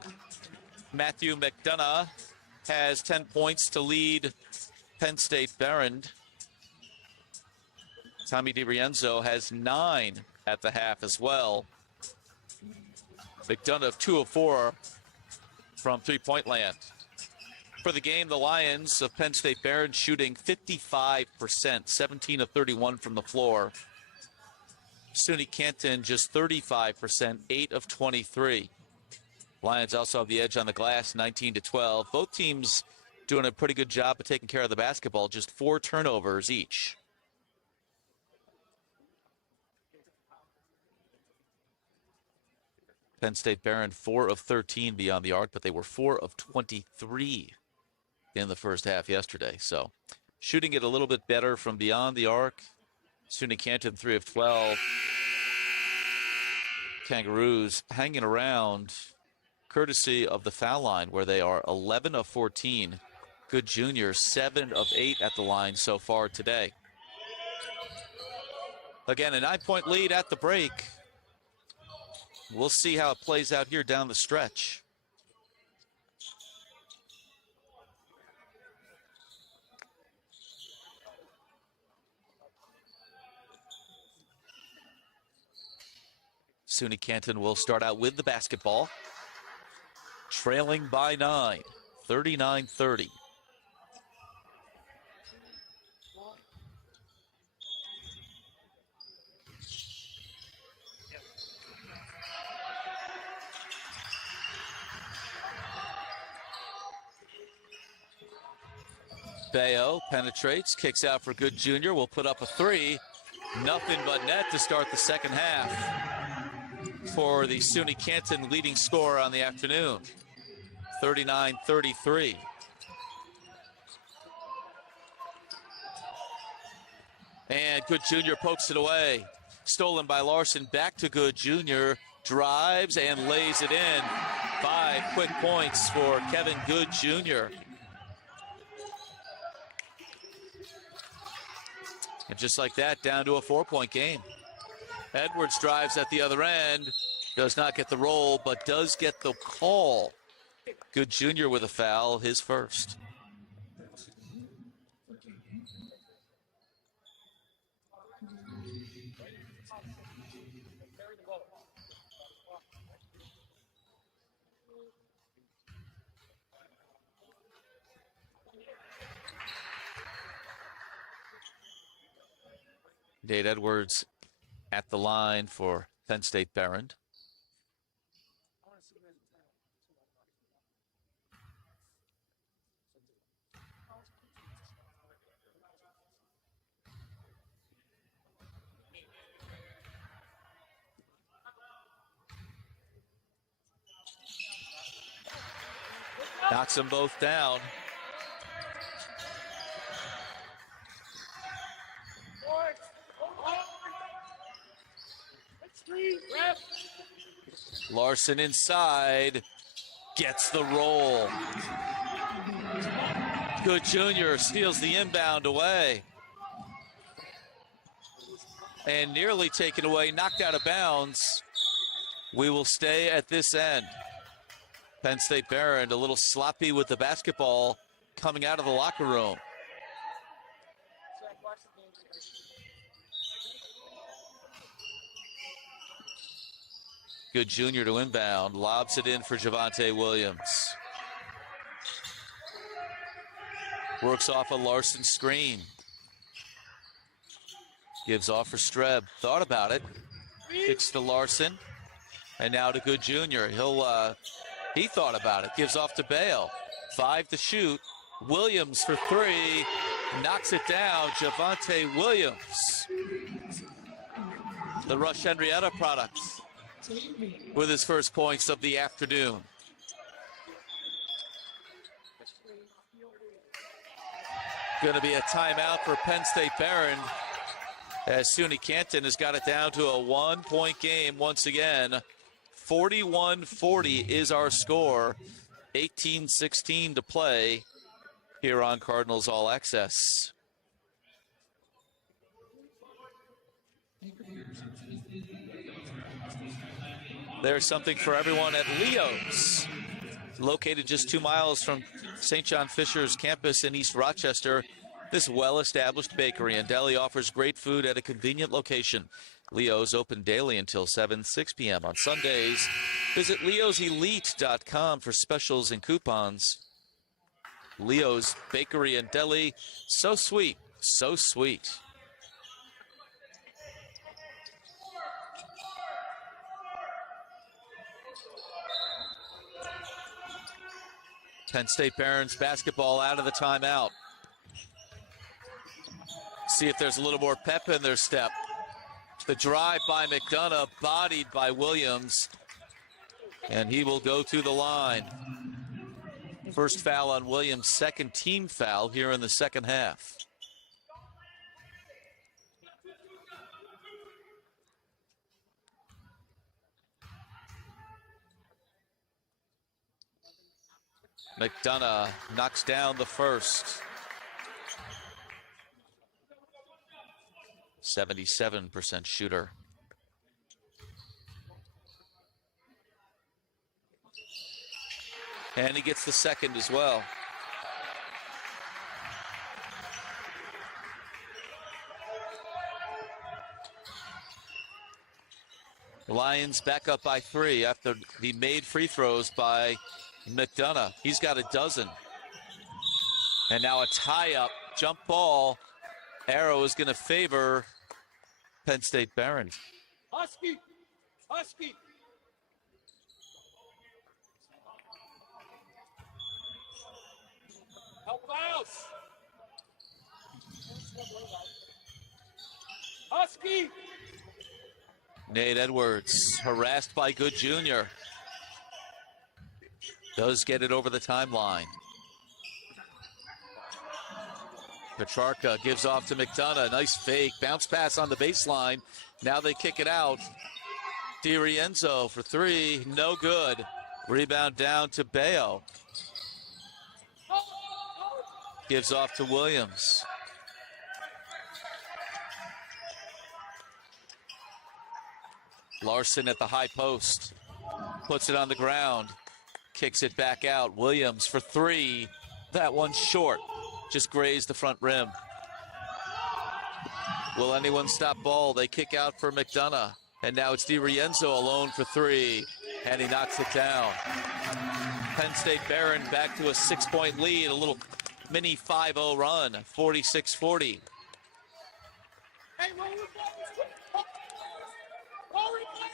Matthew McDonough has 10 points to lead Penn State Behrend. Tommy DiRienzo has 9 at the half as well. McDonough 2 of 4 from three-point land. For the game, the Lions of Penn State Behrend shooting 55%, 17 of 31 from the floor. SUNY Canton just 35%, 8 of 23. Lions also have the edge on the glass, 19-12. Both teams doing a pretty good job of taking care of the basketball, just 4 turnovers each. Penn State Behrend 4 of 13 beyond the arc, but they were 4 of 23 in the first half yesterday. So shooting it a little bit better from beyond the arc. SUNY Canton 3 of 12. Kangaroos hanging around courtesy of the foul line, where they are 11 of 14. Good Junior 7 of 8 at the line so far today. Again, a 9-point lead at the break. We'll see how it plays out here down the stretch. SUNY Canton will start out with the basketball. Trailing by 9, 39-30. Bayo penetrates, kicks out for Good Junior, will put up a 3. Nothing but net to start the second half for the SUNY Canton leading scorer on the afternoon. 39-33. And Good Junior pokes it away. Stolen by Larson, back to Good Junior. Drives and lays it in. 5 quick points for Kevin Good Jr. And just like that, down to a 4-point game. Edwards drives at the other end. Does not get the roll, but does get the call. Good Junior with a foul, his first. Nate Edwards at the line for Penn State Behrend. Knocks them both down. Larson inside, gets the roll. Good Junior steals the inbound away. And nearly taken away, knocked out of bounds. We will stay at this end. Penn State Behrend a little sloppy with the basketball coming out of the locker room. Good Junior to inbound, lobs it in for Javonte Williams. Works off a Larson screen. Gives off for Streb, thought about it. Kicks to Larson, and now to Good Junior. He thought about it, gives off to Bale. 5 to shoot, Williams for 3, knocks it down, Javonte Williams. The Rush Henrietta product with his first points of the afternoon. Going to be a timeout for Penn State Behrend, as SUNY Canton has got it down to a 1-point game once again. 41-40 is our score. 18-16 to play here on Cardinals All Access. There's something for everyone at Leo's. Located just 2 miles from St. John Fisher's campus in East Rochester, this well-established bakery and deli offers great food at a convenient location. Leo's open daily until 6 p.m. on Sundays. Visit leoselite.com for specials and coupons. Leo's Bakery and Deli, so sweet, so sweet. Penn State Behrend's basketball out of the timeout. See if there's a little more pep in their step. The drive by McDonough, bodied by Williams. And he will go to the line. First foul on Williams, second team foul here in the second half. McDonough knocks down the first. 77% shooter. And he gets the second as well. The Lions back up by 3 after the made free throws by McDonough. He's got a dozen. And now a tie-up jump ball. Arrow is going to favor Penn State Behrend. Husky. Help out. Husky. Nate Edwards harassed by Good Jr. Does get it over the timeline. Petrarca gives off to McDonough. Nice fake. Bounce pass on the baseline. Now they kick it out. DiRienzo for 3. No good. Rebound down to Bayo. Gives off to Williams. Larson at the high post. Puts it on the ground. Kicks it back out. Williams for 3. That one short. Just grazed the front rim. Will anyone stop ball? They kick out for McDonough. And now it's DiRienzo alone for 3. And he knocks it down. Penn State Behrend back to a 6-point lead. A little mini 5-0 run. 46-40. Hey, roll your balls. Roll your balls.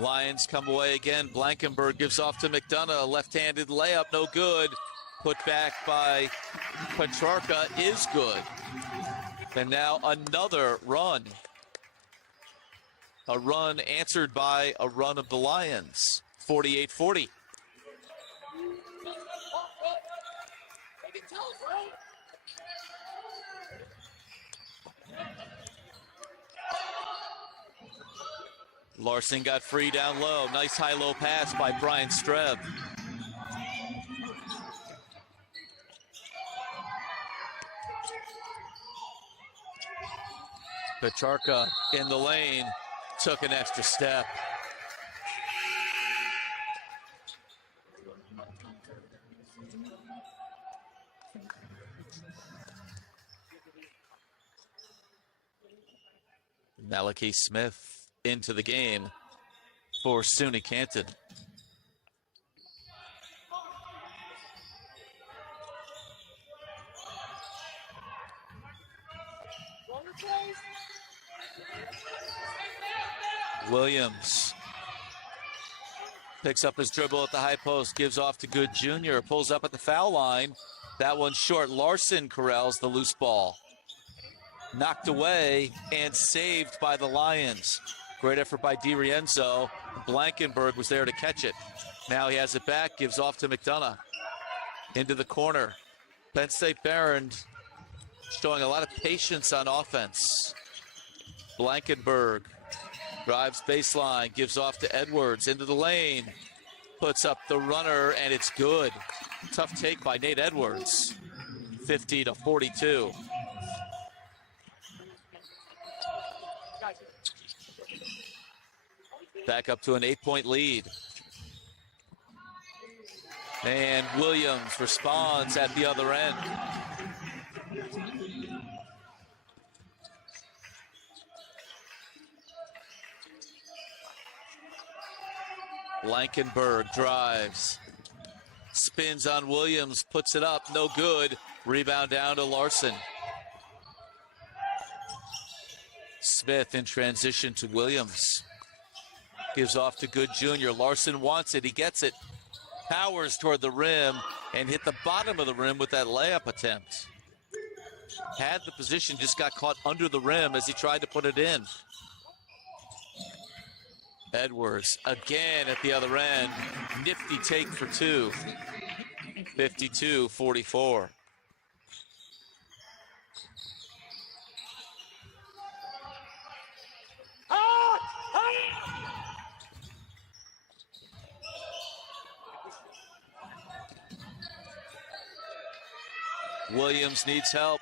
Lions come away again. Blankenberg gives off to McDonough. Left-handed layup, no good. Put back by Petrarca is good. And now another run. A run answered by a run of the Lions. 48-40. Larson got free down low. Nice high-low pass by Brian Streb. Petrarca in the lane, took an extra step. Malachi Smith into the game for SUNY Canton. Williams picks up his dribble at the high post, gives off to Good Jr., pulls up at the foul line. That one short. Larson corrals the loose ball. Knocked away and saved by the Lions. Great effort by DiRienzo. Blankenberg was there to catch it. Now he has it back, gives off to McDonough. Into the corner. Penn State Behrend showing a lot of patience on offense. Blankenberg drives baseline, gives off to Edwards, into the lane. Puts up the runner, and it's good. Tough take by Nate Edwards. 50-42. Back up to an 8-point lead. And Williams responds at the other end. Blankenberg drives. Spins on Williams, puts it up, no good. Rebound down to Larson. Smith in transition to Williams. Gives off to Good Jr. Larson wants it. He gets it. Powers toward the rim and hit the bottom of the rim with that layup attempt. had the position, just got caught under the rim as he tried to put it in. Edwards again at the other end. Nifty take for two. 52-44. Williams needs help.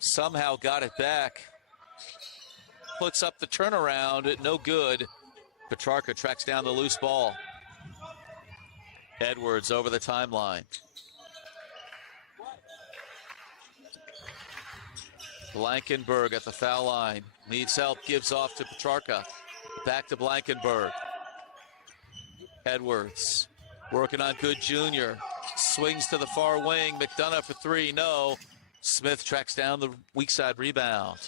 Somehow got it back. Puts up the turnaround, no good. Petrarca tracks down the loose ball. Edwards over the timeline. Blankenberg at the foul line. Needs help, gives off to Petrarca. Back to Blankenberg. Edwards working on Good Jr. Swings to the far wing. McDonough for three, no. Smith tracks down the weak side rebound.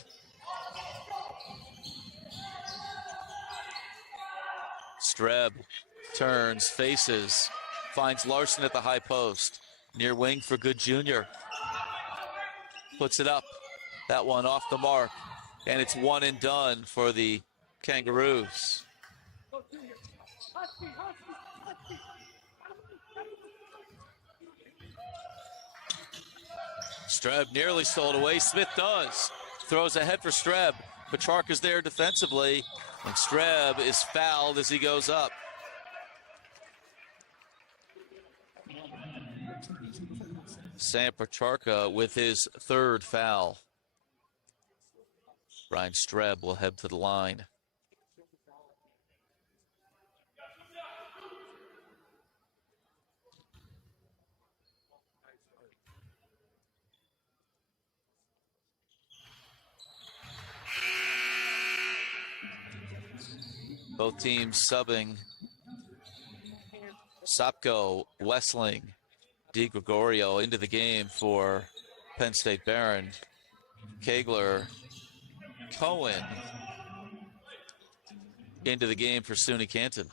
Streb turns, faces, finds Larson at the high post. Near wing for Good Jr. Puts it up. That one off the mark. And it's one and done for the Kangaroos. Streb nearly stole it away. Smith does. Throws ahead for Streb. Petrarca's there defensively. And Streb is fouled as he goes up. Sam Petrarca with his third foul. Brian Streb will head to the line. Both teams subbing. Sopko, Wessling, Di Gregorio into the game for Penn State Behrend. Kegler, Cohen into the game for SUNY Canton.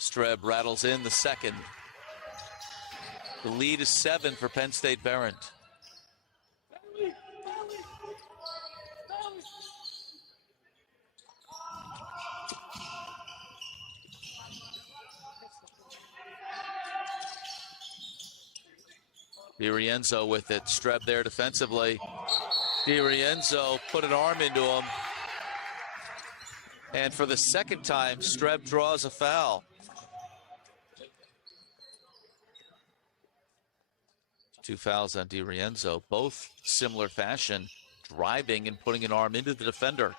Streb rattles in the second. The lead is 7 for Penn State Behrend. DiRienzo with it. Streb there defensively. DiRienzo put an arm into him. And for the second time, Streb draws a foul. Two fouls on DiRienzo, both similar fashion, driving and putting an arm into the defender.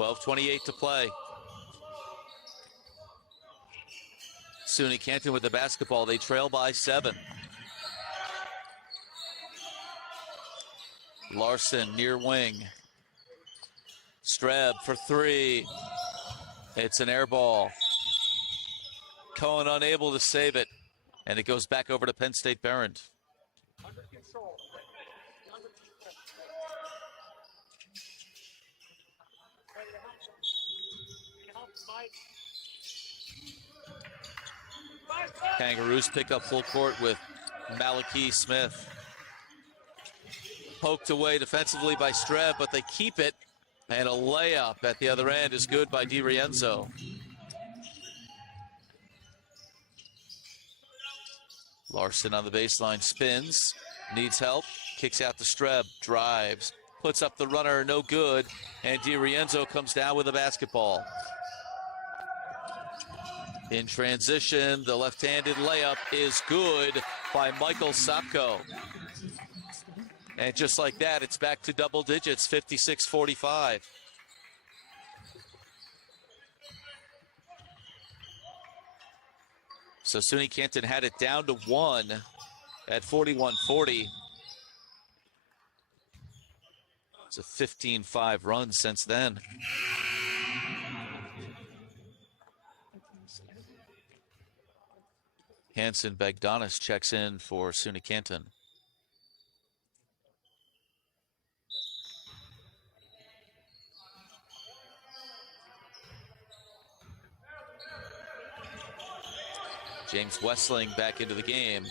.28 to play. SUNY Canton with the basketball. They trail by 7. Larson near wing. Streb for 3. It's an air ball. Cohen unable to save it. And it goes back over to Penn State Behrend. Under control. Kangaroos pick up full court with Malachi Smith. Poked away defensively by Streb, but they keep it. And a layup at the other end is good by DiRienzo. Larson on the baseline spins, needs help, kicks out to Streb, drives, puts up the runner, no good, and DiRienzo comes down with the basketball. In transition, the left-handed layup is good by Michael Sopko. And just like that, it's back to double digits, 56-45. So SUNY Canton had it down to 1 at 41-40. It's a 15-5 run since then. Hanson Bagdonis checks in for SUNY Canton. James Wessling back into the game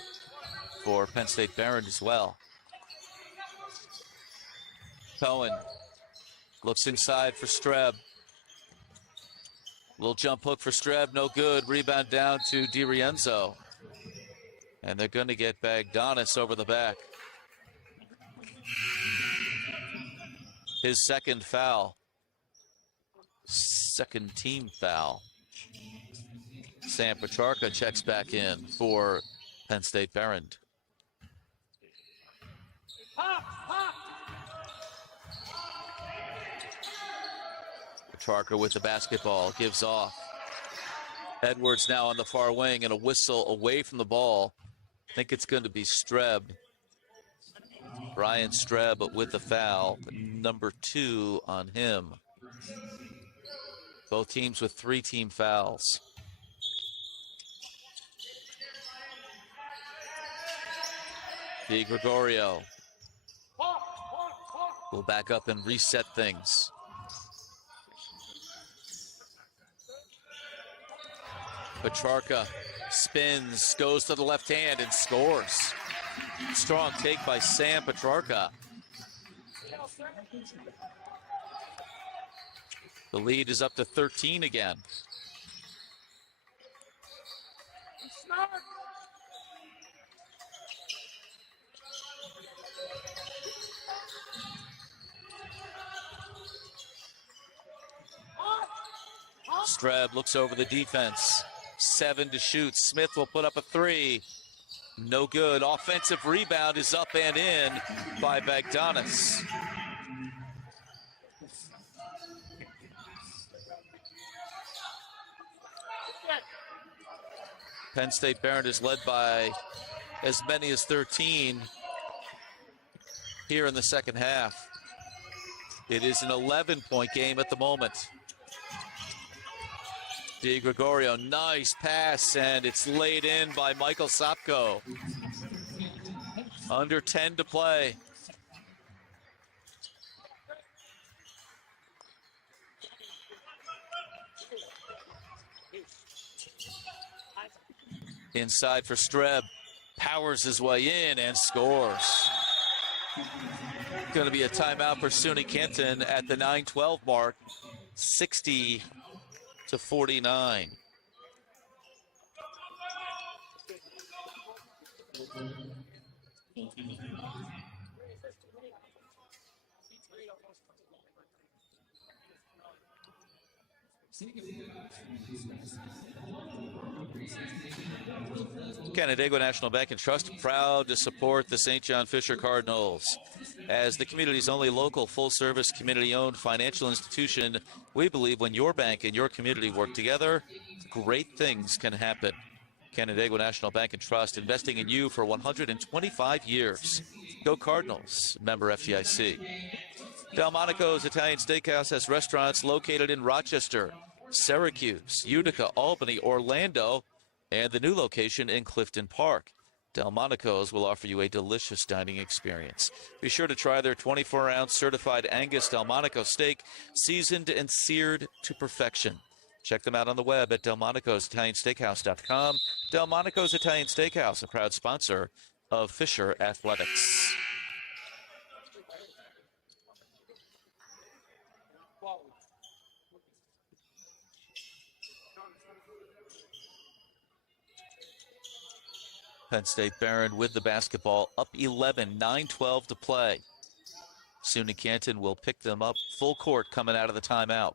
for Penn State Behrend as well. Cohen looks inside for Streb. Little jump hook for Streb, no good. Rebound down to DiRienzo. And they're going to get Bagdonis over the back. His second foul. Second team foul. Sam Petrarca checks back in for Penn State Behrend. Petrarca with the basketball, gives off. Edwards now on the far wing and a whistle away from the ball. I think it's going to be Streb. Brian Streb with the foul, number 2 on him. Both teams with 3 team fouls. Di Gregorio will back up and reset things. Petrarca spins, goes to the left hand and scores. Strong take by Sam Petrarca. The lead is up to 13 again. Streb looks over the defense. 7 to shoot. Smith will put up a 3. No good. Offensive rebound is up and in by Bagdonis. Penn State Behrend is led by as many as 13 here in the second half. It is an 11-point game at the moment. Di Gregorio, nice pass, and it's laid in by Michael Sopko. Under 10 to play. Inside for Streb, powers his way in and scores. Going to be a timeout for SUNY Canton at the 9:12 mark, 60 to 49. Canandaigua National Bank and Trust, proud to support the St. John Fisher Cardinals. As the community's only local full-service community-owned financial institution, we believe when your bank and your community work together, great things can happen. Canandaigua National Bank and Trust, investing in you for 125 years. Go Cardinals, member FDIC. Delmonico's Italian Steakhouse has restaurants located in Rochester, Syracuse, Utica, Albany, Orlando, and the new location in Clifton Park. Delmonico's will offer you a delicious dining experience. Be sure to try their 24-ounce certified Angus Delmonico steak, seasoned and seared to perfection. Check them out on the web at delmonicositaliansteakhouse.com. Delmonico's Italian Steakhouse, a proud sponsor of Fisher Athletics. Penn State Behrend with the basketball, up 11, 9:12 to play. SUNY Canton will pick them up full court coming out of the timeout.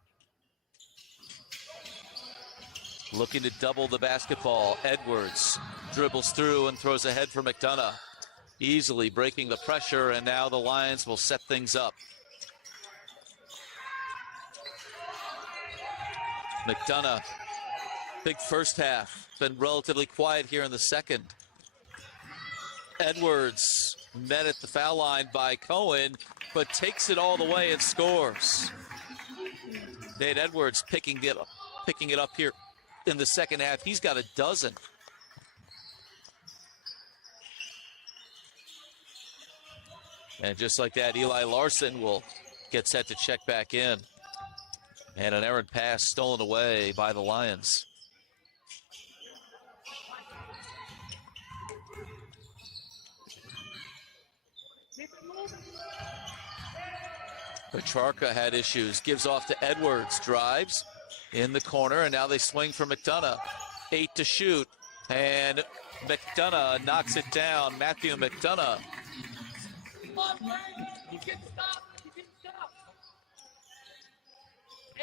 Looking to double the basketball. Edwards dribbles through and throws ahead for McDonough. Easily breaking the pressure, and now the Lions will set things up. McDonough, big first half. Been relatively quiet here in the second. Edwards met at the foul line by Cohen, but takes it all the way and scores. Nate Edwards picking it up here in the second half. He's got a dozen. And just like that, Eli Larson will get set to check back in. And an errant pass stolen away by the Lions. Petrarca had issues, gives off to Edwards, drives in the corner, and now they swing for McDonough. 8 to shoot, and McDonough knocks it down. Matthew McDonough.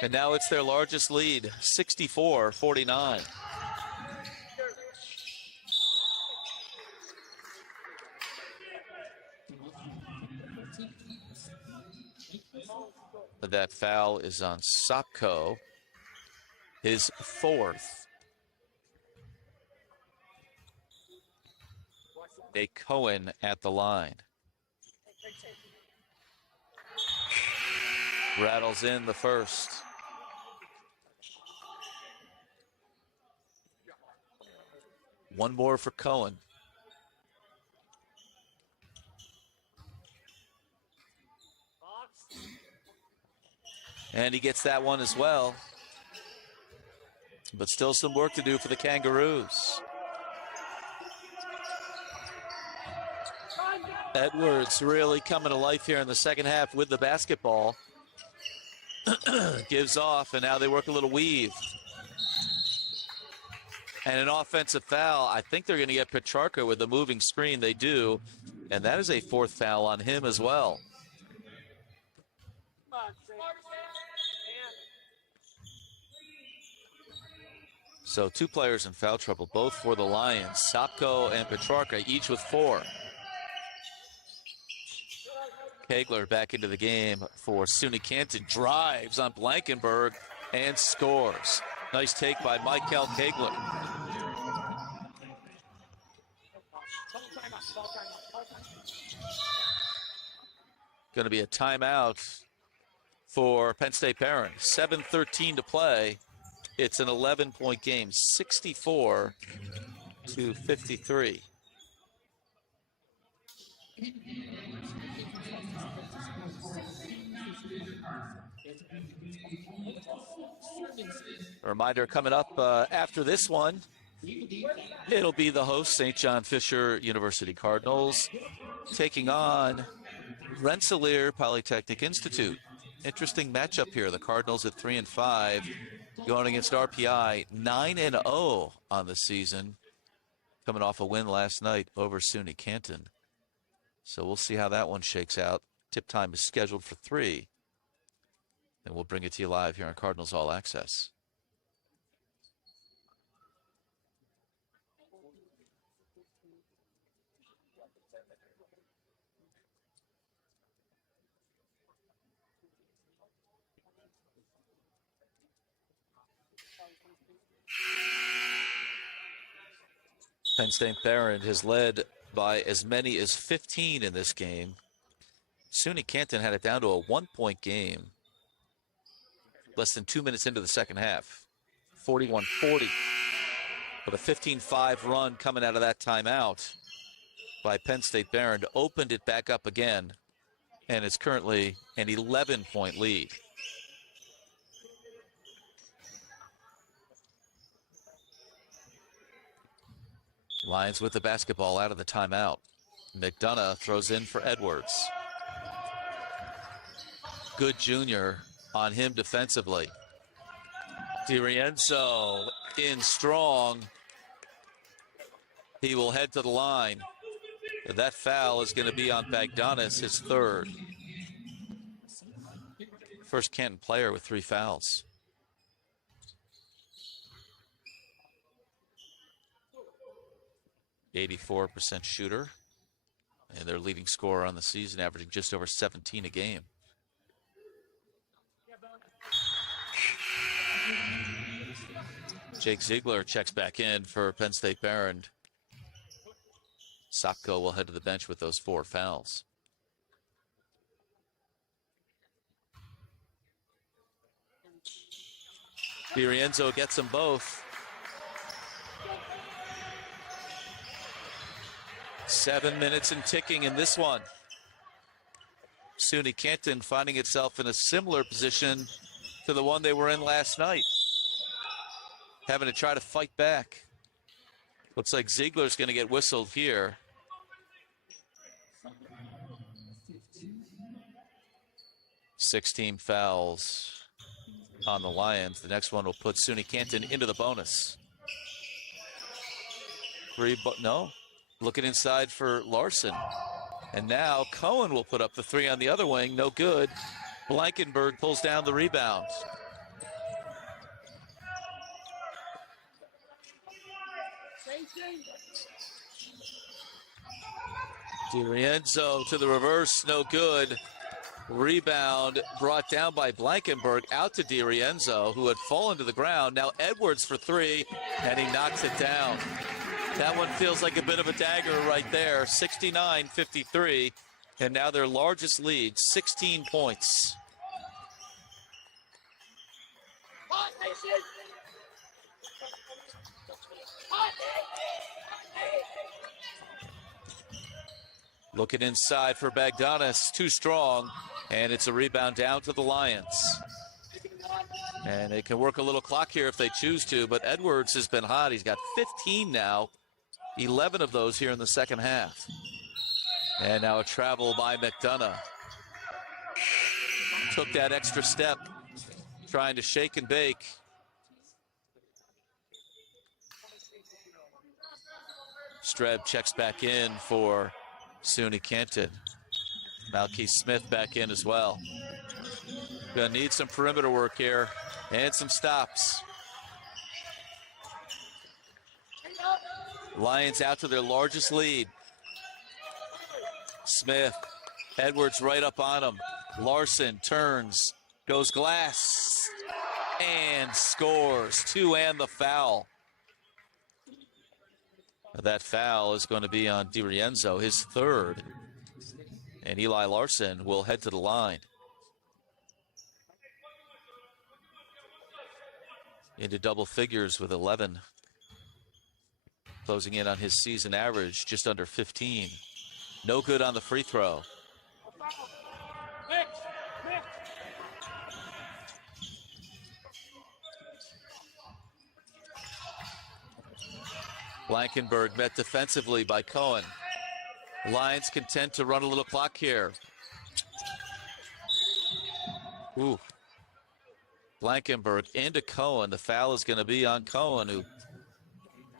And now it's their largest lead, 64-49. That foul is on Sopko, his 4th. A Cohen at the line. Rattles in the first. One more for Cohen. And he gets that one as well. But still some work to do for the Kangaroos. Edwards really coming to life here in the second half with the basketball. Gives off, and now they work a little weave. And an offensive foul. I think they're going to get Petrarca with the moving screen. They do. And that is a 4th foul on him as well. So 2 players in foul trouble, both for the Lions. Sopko and Petrarca, each with 4. Kegler back into the game for SUNY Canton. Drives on Blankenberg and scores. Nice take by Michael Kegler. Going to be a timeout for Penn State Behrend. 7:13 to play. It's an 11-point game, 64-53. A reminder coming up after this one, it'll be the host, St. John Fisher University Cardinals, taking on Rensselaer Polytechnic Institute. Interesting matchup here. The Cardinals at 3-5, going against RPI, 9-0 on the season, coming off a win last night over SUNY Canton. So we'll see how that one shakes out. Tip time is scheduled for 3. And we'll bring it to you live here on Cardinals All Access. Penn State Behrend has led by as many as 15 in this game. SUNY Canton had it down to a 1-point game less than 2 minutes into the second half. 41-40. But a 15-5 run coming out of that timeout by Penn State Behrend opened it back up again, and it's currently an 11-point lead. Lions with the basketball out of the timeout. McDonough throws in for Edwards. Good junior on him defensively. DiRienzo in strong. He will head to the line. That foul is going to be on Bagdonis, his 3rd. First Canton player with 3 fouls. .84% shooter, and their leading scorer on the season, averaging just over 17 a game. Jake Ziegler checks back in for Penn State Behrend. Sopko will head to the bench with those 4 fouls. DiRienzo gets them both. 7 minutes and ticking in this one. SUNY Canton finding itself in a similar position to the one they were in last night, having to try to fight back. Looks like Ziegler's going to get whistled here. 16 fouls on the Lions. The next one will put SUNY Canton into the bonus. Looking inside for Larson. And now Cohen will put up the three on the other wing. No good. Blankenberg pulls down the rebound. DiRienzo to the reverse. No good. Rebound brought down by Blankenberg, out to DiRienzo, who had fallen to the ground. Now Edwards for three, and he knocks it down. That one feels like a bit of a dagger right there. 69-53, and now their largest lead, 16 points. Looking inside for Bagdonis, too strong, and it's a rebound down to the Lions. And they can work a little clock here if they choose to, but Edwards has been hot. He's got 15 now, 11 of those here in the second half. And now a travel by McDonough. Took that extra step, trying to shake and bake. Streb checks back in for SUNY Canton. Malky Smith back in as well. Gonna need some perimeter work here and some stops. Lions out to their largest lead. Smith, Edwards right up on him. Larson turns, goes glass, and scores. Two and the foul. That foul is going to be on DiRienzo, his third. And Eli Larson will head to the line. Into double figures with 11. Closing in on his season average, just under 15. No good on the free throw. Blankenberg met defensively by Cohen. Lions content to run a little clock here. Ooh. Blankenberg into Cohen. The foul is going to be on Cohen, who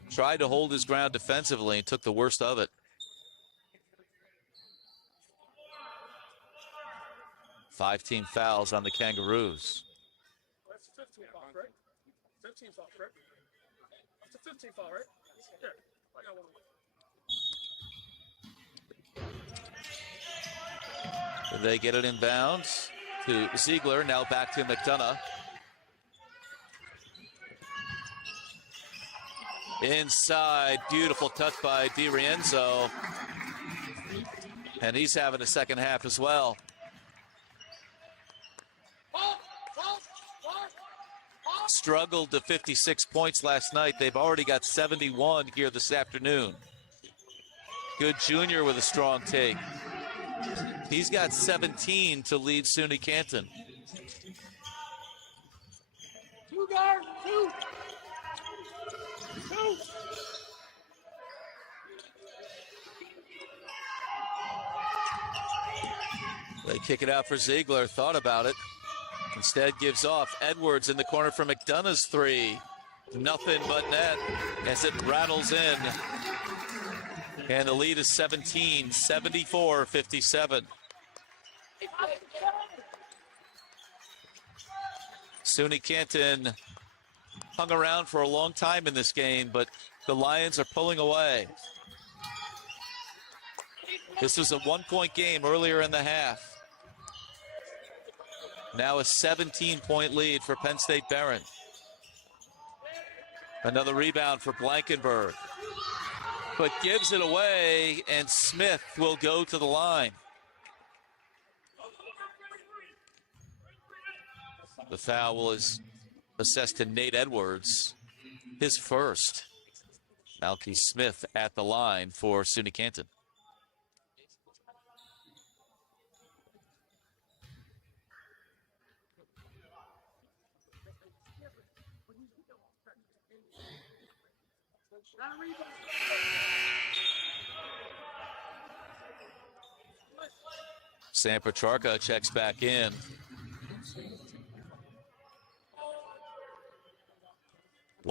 tried to hold his ground defensively and took the worst of it. Five team fouls on the Kangaroos. That's a 15 foul, right? 15 foul, right? It's a 15 foul, right? Here, I got one. They get it inbounds to Ziegler. Now back to McDonough. Inside, beautiful touch by DiRienzo. And he's having a second half as well. Struggled to 56 points last night. They've already got 71 here this afternoon. Good junior with a strong take. He's got 17 to lead SUNY Canton. Two guard, two. They kick it out for Ziegler. Thought about it. Instead gives off. Edwards in the corner for McDonough's three. Nothing but net as it rattles in. And the lead is 17, 74-57. SUNY Canton hung around for a long time in this game, but the Lions are pulling away. This was a one-point game earlier in the half. Now a 17-point lead for Penn State Behrend. Another rebound for Blankenberg, but gives it away, and Smith will go to the line. The foul is assessed to Nate Edwards, his first. Malky Smith at the line for SUNY Canton. Sam Petrarca checks back in.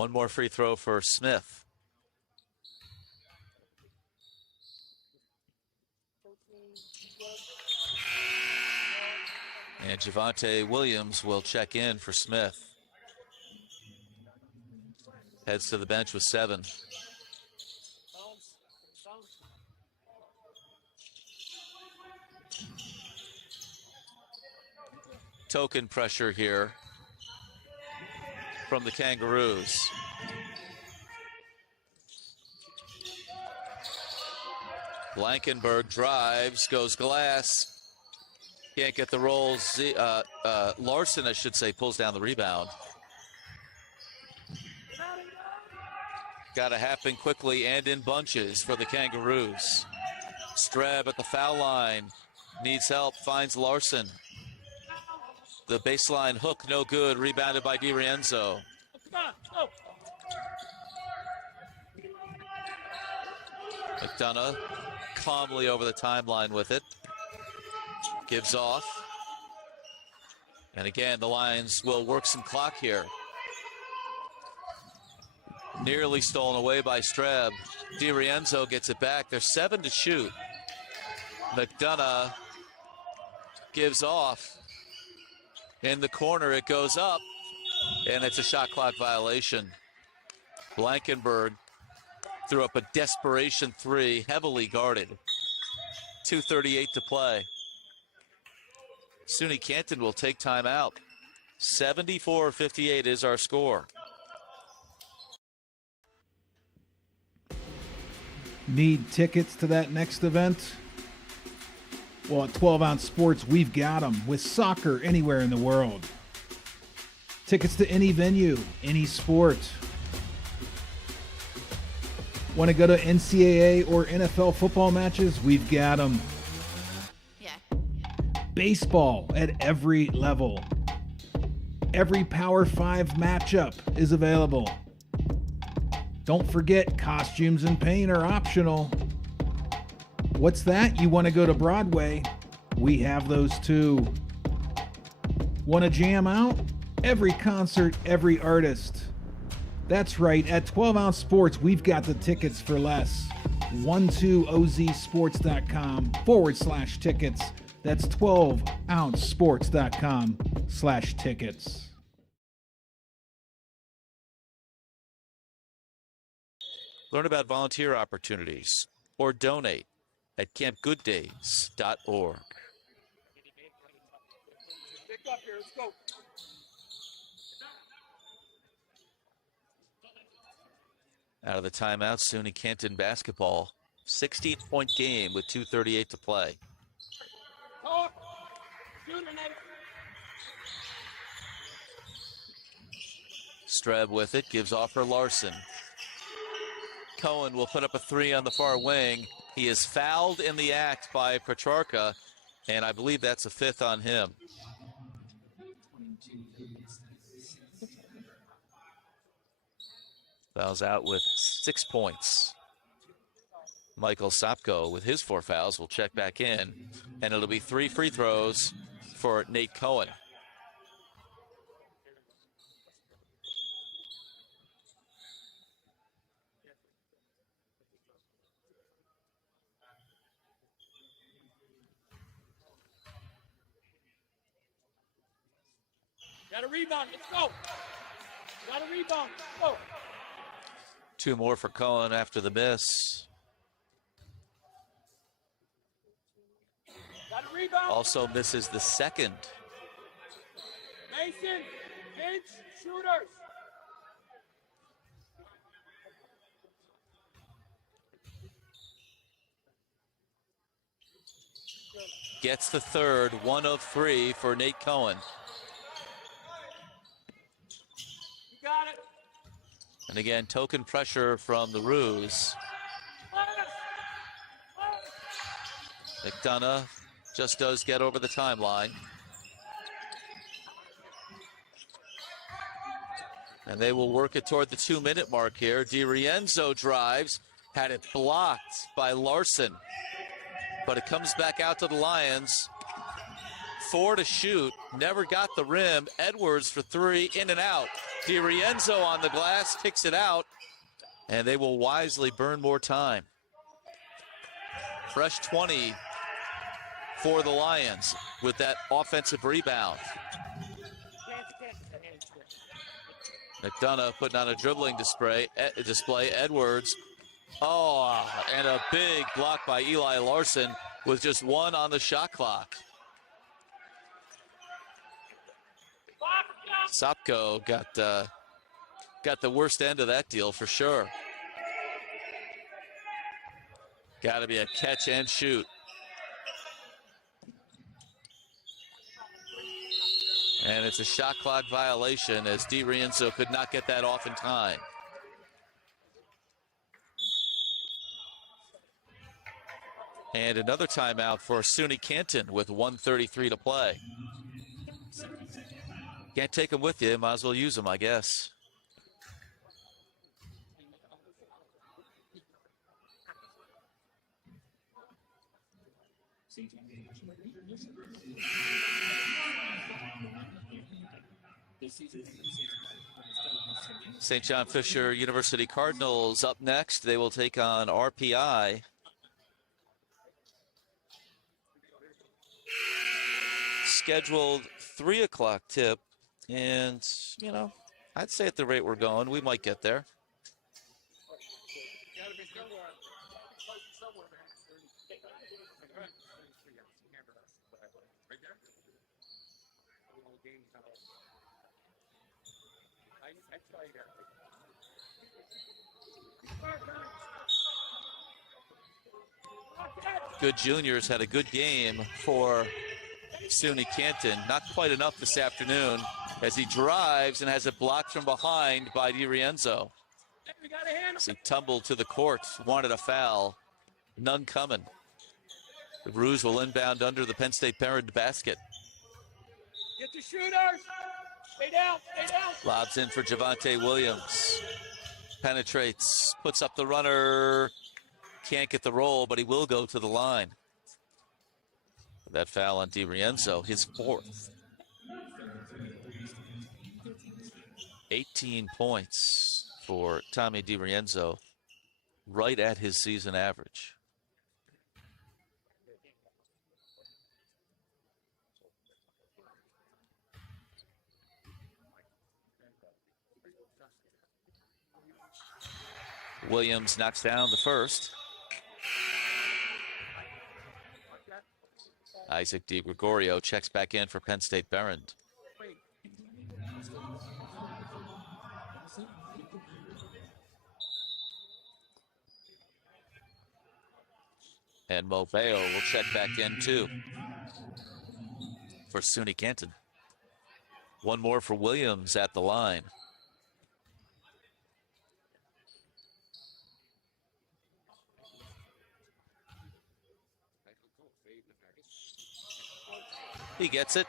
One more free throw for Smith. And Javonte Williams will check in for Smith. Heads to the bench with 7. Token pressure here from the Kangaroos. Blankenberg drives, goes glass. Can't get the rolls. Larson, I should say, pulls down the rebound. Got to happen quickly and in bunches for the Kangaroos. Streb at the foul line. Needs help, finds Larson. The baseline hook, no good. Rebounded by DiRienzo. McDonough calmly over the timeline with it. Gives off. And again, the Lions will work some clock here. Nearly stolen away by Streb. DiRienzo gets it back. There's 7 to shoot. McDonough gives off. In the corner, it goes up, and it's a shot clock violation. Blankenberg threw up a desperation 3, heavily guarded. 2:38 to play. SUNY Canton will take time out. 74-58 is our score. Need tickets to that next event? Well, at 12-ounce sports, we've got them with soccer anywhere in the world. Tickets to any venue, any sport. Want to go to NCAA or NFL football matches? We've got them. Yeah. Baseball at every level. Every Power 5 matchup is available. Don't forget, costumes and paint are optional. What's that? You want to go to Broadway? We have those too. Want to jam out? Every concert, every artist. That's right, at 12-ounce sports, we've got the tickets for less. 12ozsports.com/tickets. That's 12ouncesports.com/tickets. Learn about volunteer opportunities or donate at campgooddays.org. Pick up here, let's go. Out of the timeout, SUNY Canton basketball. 16-point game with 2:38 to play. Talk. Shoot it, Nate. Streb with it, gives off for Larson. Cohen will put up a 3 on the far wing. He is fouled in the act by Petrarca, and I believe that's a 5th on him. Fouls out with 6 points. Michael Sopko with his 4 fouls will check back in, and it'll be 3 free throws for Nate Cohen. Got a rebound, let's go. Got a rebound, let's go. 2 more for Cohen after the miss. Got a rebound. Also misses the second. Mason, pinch, shooters. Gets the third, 1 of 3 for Nate Cohen. You got it. And again, token pressure from the Roos. McDonough just does get over the timeline. And they will work it toward the 2-minute mark here. DiRienzo drives, had it blocked by Larson. But it comes back out to the Lions. 4 to shoot, never got the rim. Edwards for 3, in and out. DiRienzo on the glass, kicks it out, and they will wisely burn more time. Fresh 20 for the Lions with that offensive rebound. McDonough putting on a dribbling display. Edwards. Oh, and a big block by Eli Larson with just one on the shot clock. Sopko got the worst end of that deal for sure. Got to be a catch and shoot. And it's a shot clock violation as DiRienzo could not get that off in time. And another timeout for SUNY Canton with 1:33 to play. Can't take them with you, might as well use them, I guess. St. John Fisher University Cardinals up next. They will take on RPI. Scheduled 3 o'clock tip. And, you know, I'd say at the rate we're going, we might get there. Good juniors had a good game for SUNY Canton. Not quite enough this afternoon as he drives and has it blocked from behind by DiRienzo. As he tumbled to the court, wanted a foul. None coming. The Brews will inbound under the Penn State Behrend basket. Get the shooters. Stay down. Stay down. Lobs in for Javonte Williams. Penetrates, puts up the runner. Can't get the roll, but he will go to the line. That foul on DiRienzo, his 4th. 18 points for Tommy DiRienzo, right at his season average. Williams knocks down the first. Isaac DiGregorio checks back in for Penn State Behrend. And Mobeo will check back in too for SUNY Canton. One more for Williams at the line. He gets it.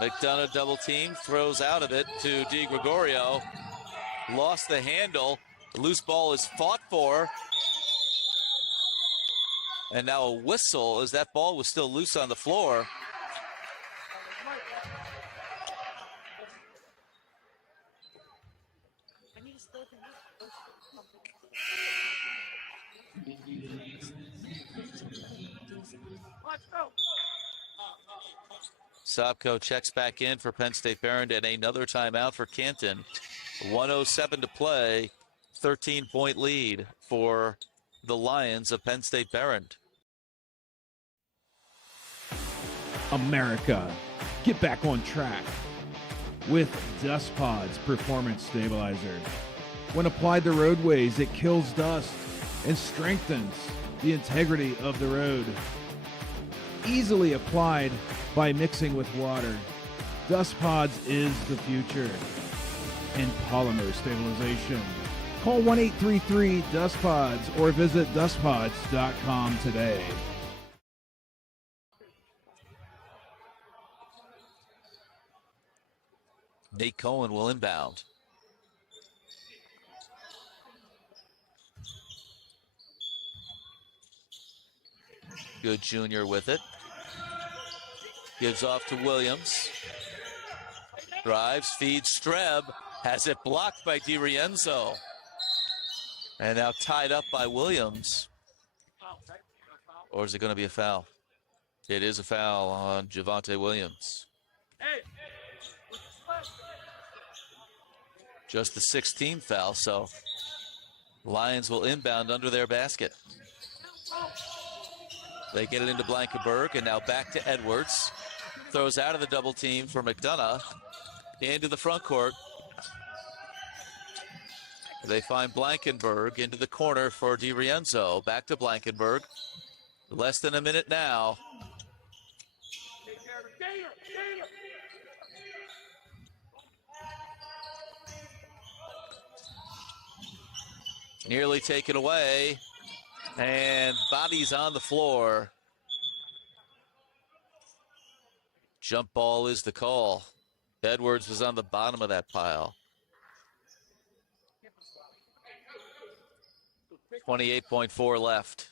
McDonough double team, throws out of it to DiGregorio. Lost the handle. The loose ball is fought for. And now a whistle as that ball was still loose on the floor. Sopko checks back in for Penn State Behrend and another timeout for Canton. 1:07 to play. 13-point lead for the Lions of Penn State Behrend. America, get back on track with Dust Pods Performance Stabilizer. When applied to roadways, it kills dust and strengthens the integrity of the road. Easily applied by mixing with water. Dust Pods is the future in polymer stabilization. Call 1-833-DUST-PODS or visit dustpods.com today. Nate Cohen will inbound. Good junior with it. Gives off to Williams. Drives, feeds Streb. Has it blocked by DiRienzo. And now tied up by Williams. Or is it going to be a foul? It is a foul on Javonte Williams. Just the 16th foul, so Lions will inbound under their basket. They get it into Blankenberg, and now back to Edwards. Throws out of the double team for McDonough. Into the front court. They find Blankenberg into the corner for DiRienzo. Back to Blankenberg. Less than a minute now. Nearly taken away. And bodies on the floor. Jump ball is the call. Edwards was on the bottom of that pile. 28.4 left.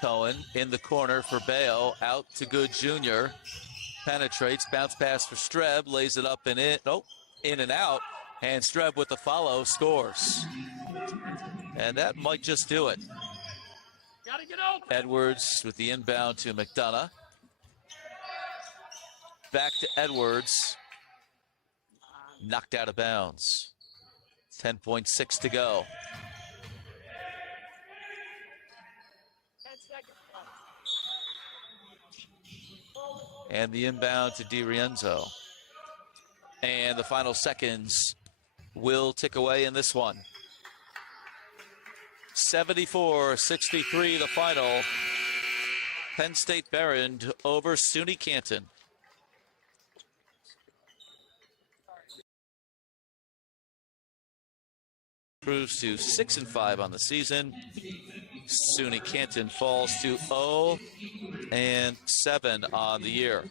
Cohen in the corner for Bayo. Out to Good Jr. Penetrates. Bounce pass for Streb. Lays it up and in. Nope. In and out. And Streb with the follow scores. And that might just do it. Edwards with the inbound to McDonough. Back to Edwards. Knocked out of bounds. 10.6 to go. And the inbound to DiRienzo. And the final seconds will tick away in this one. 74-63 the final. Penn State Behrend over SUNY Canton. Improves to 6-5 on the season. SUNY Canton falls to 0-7 on the year.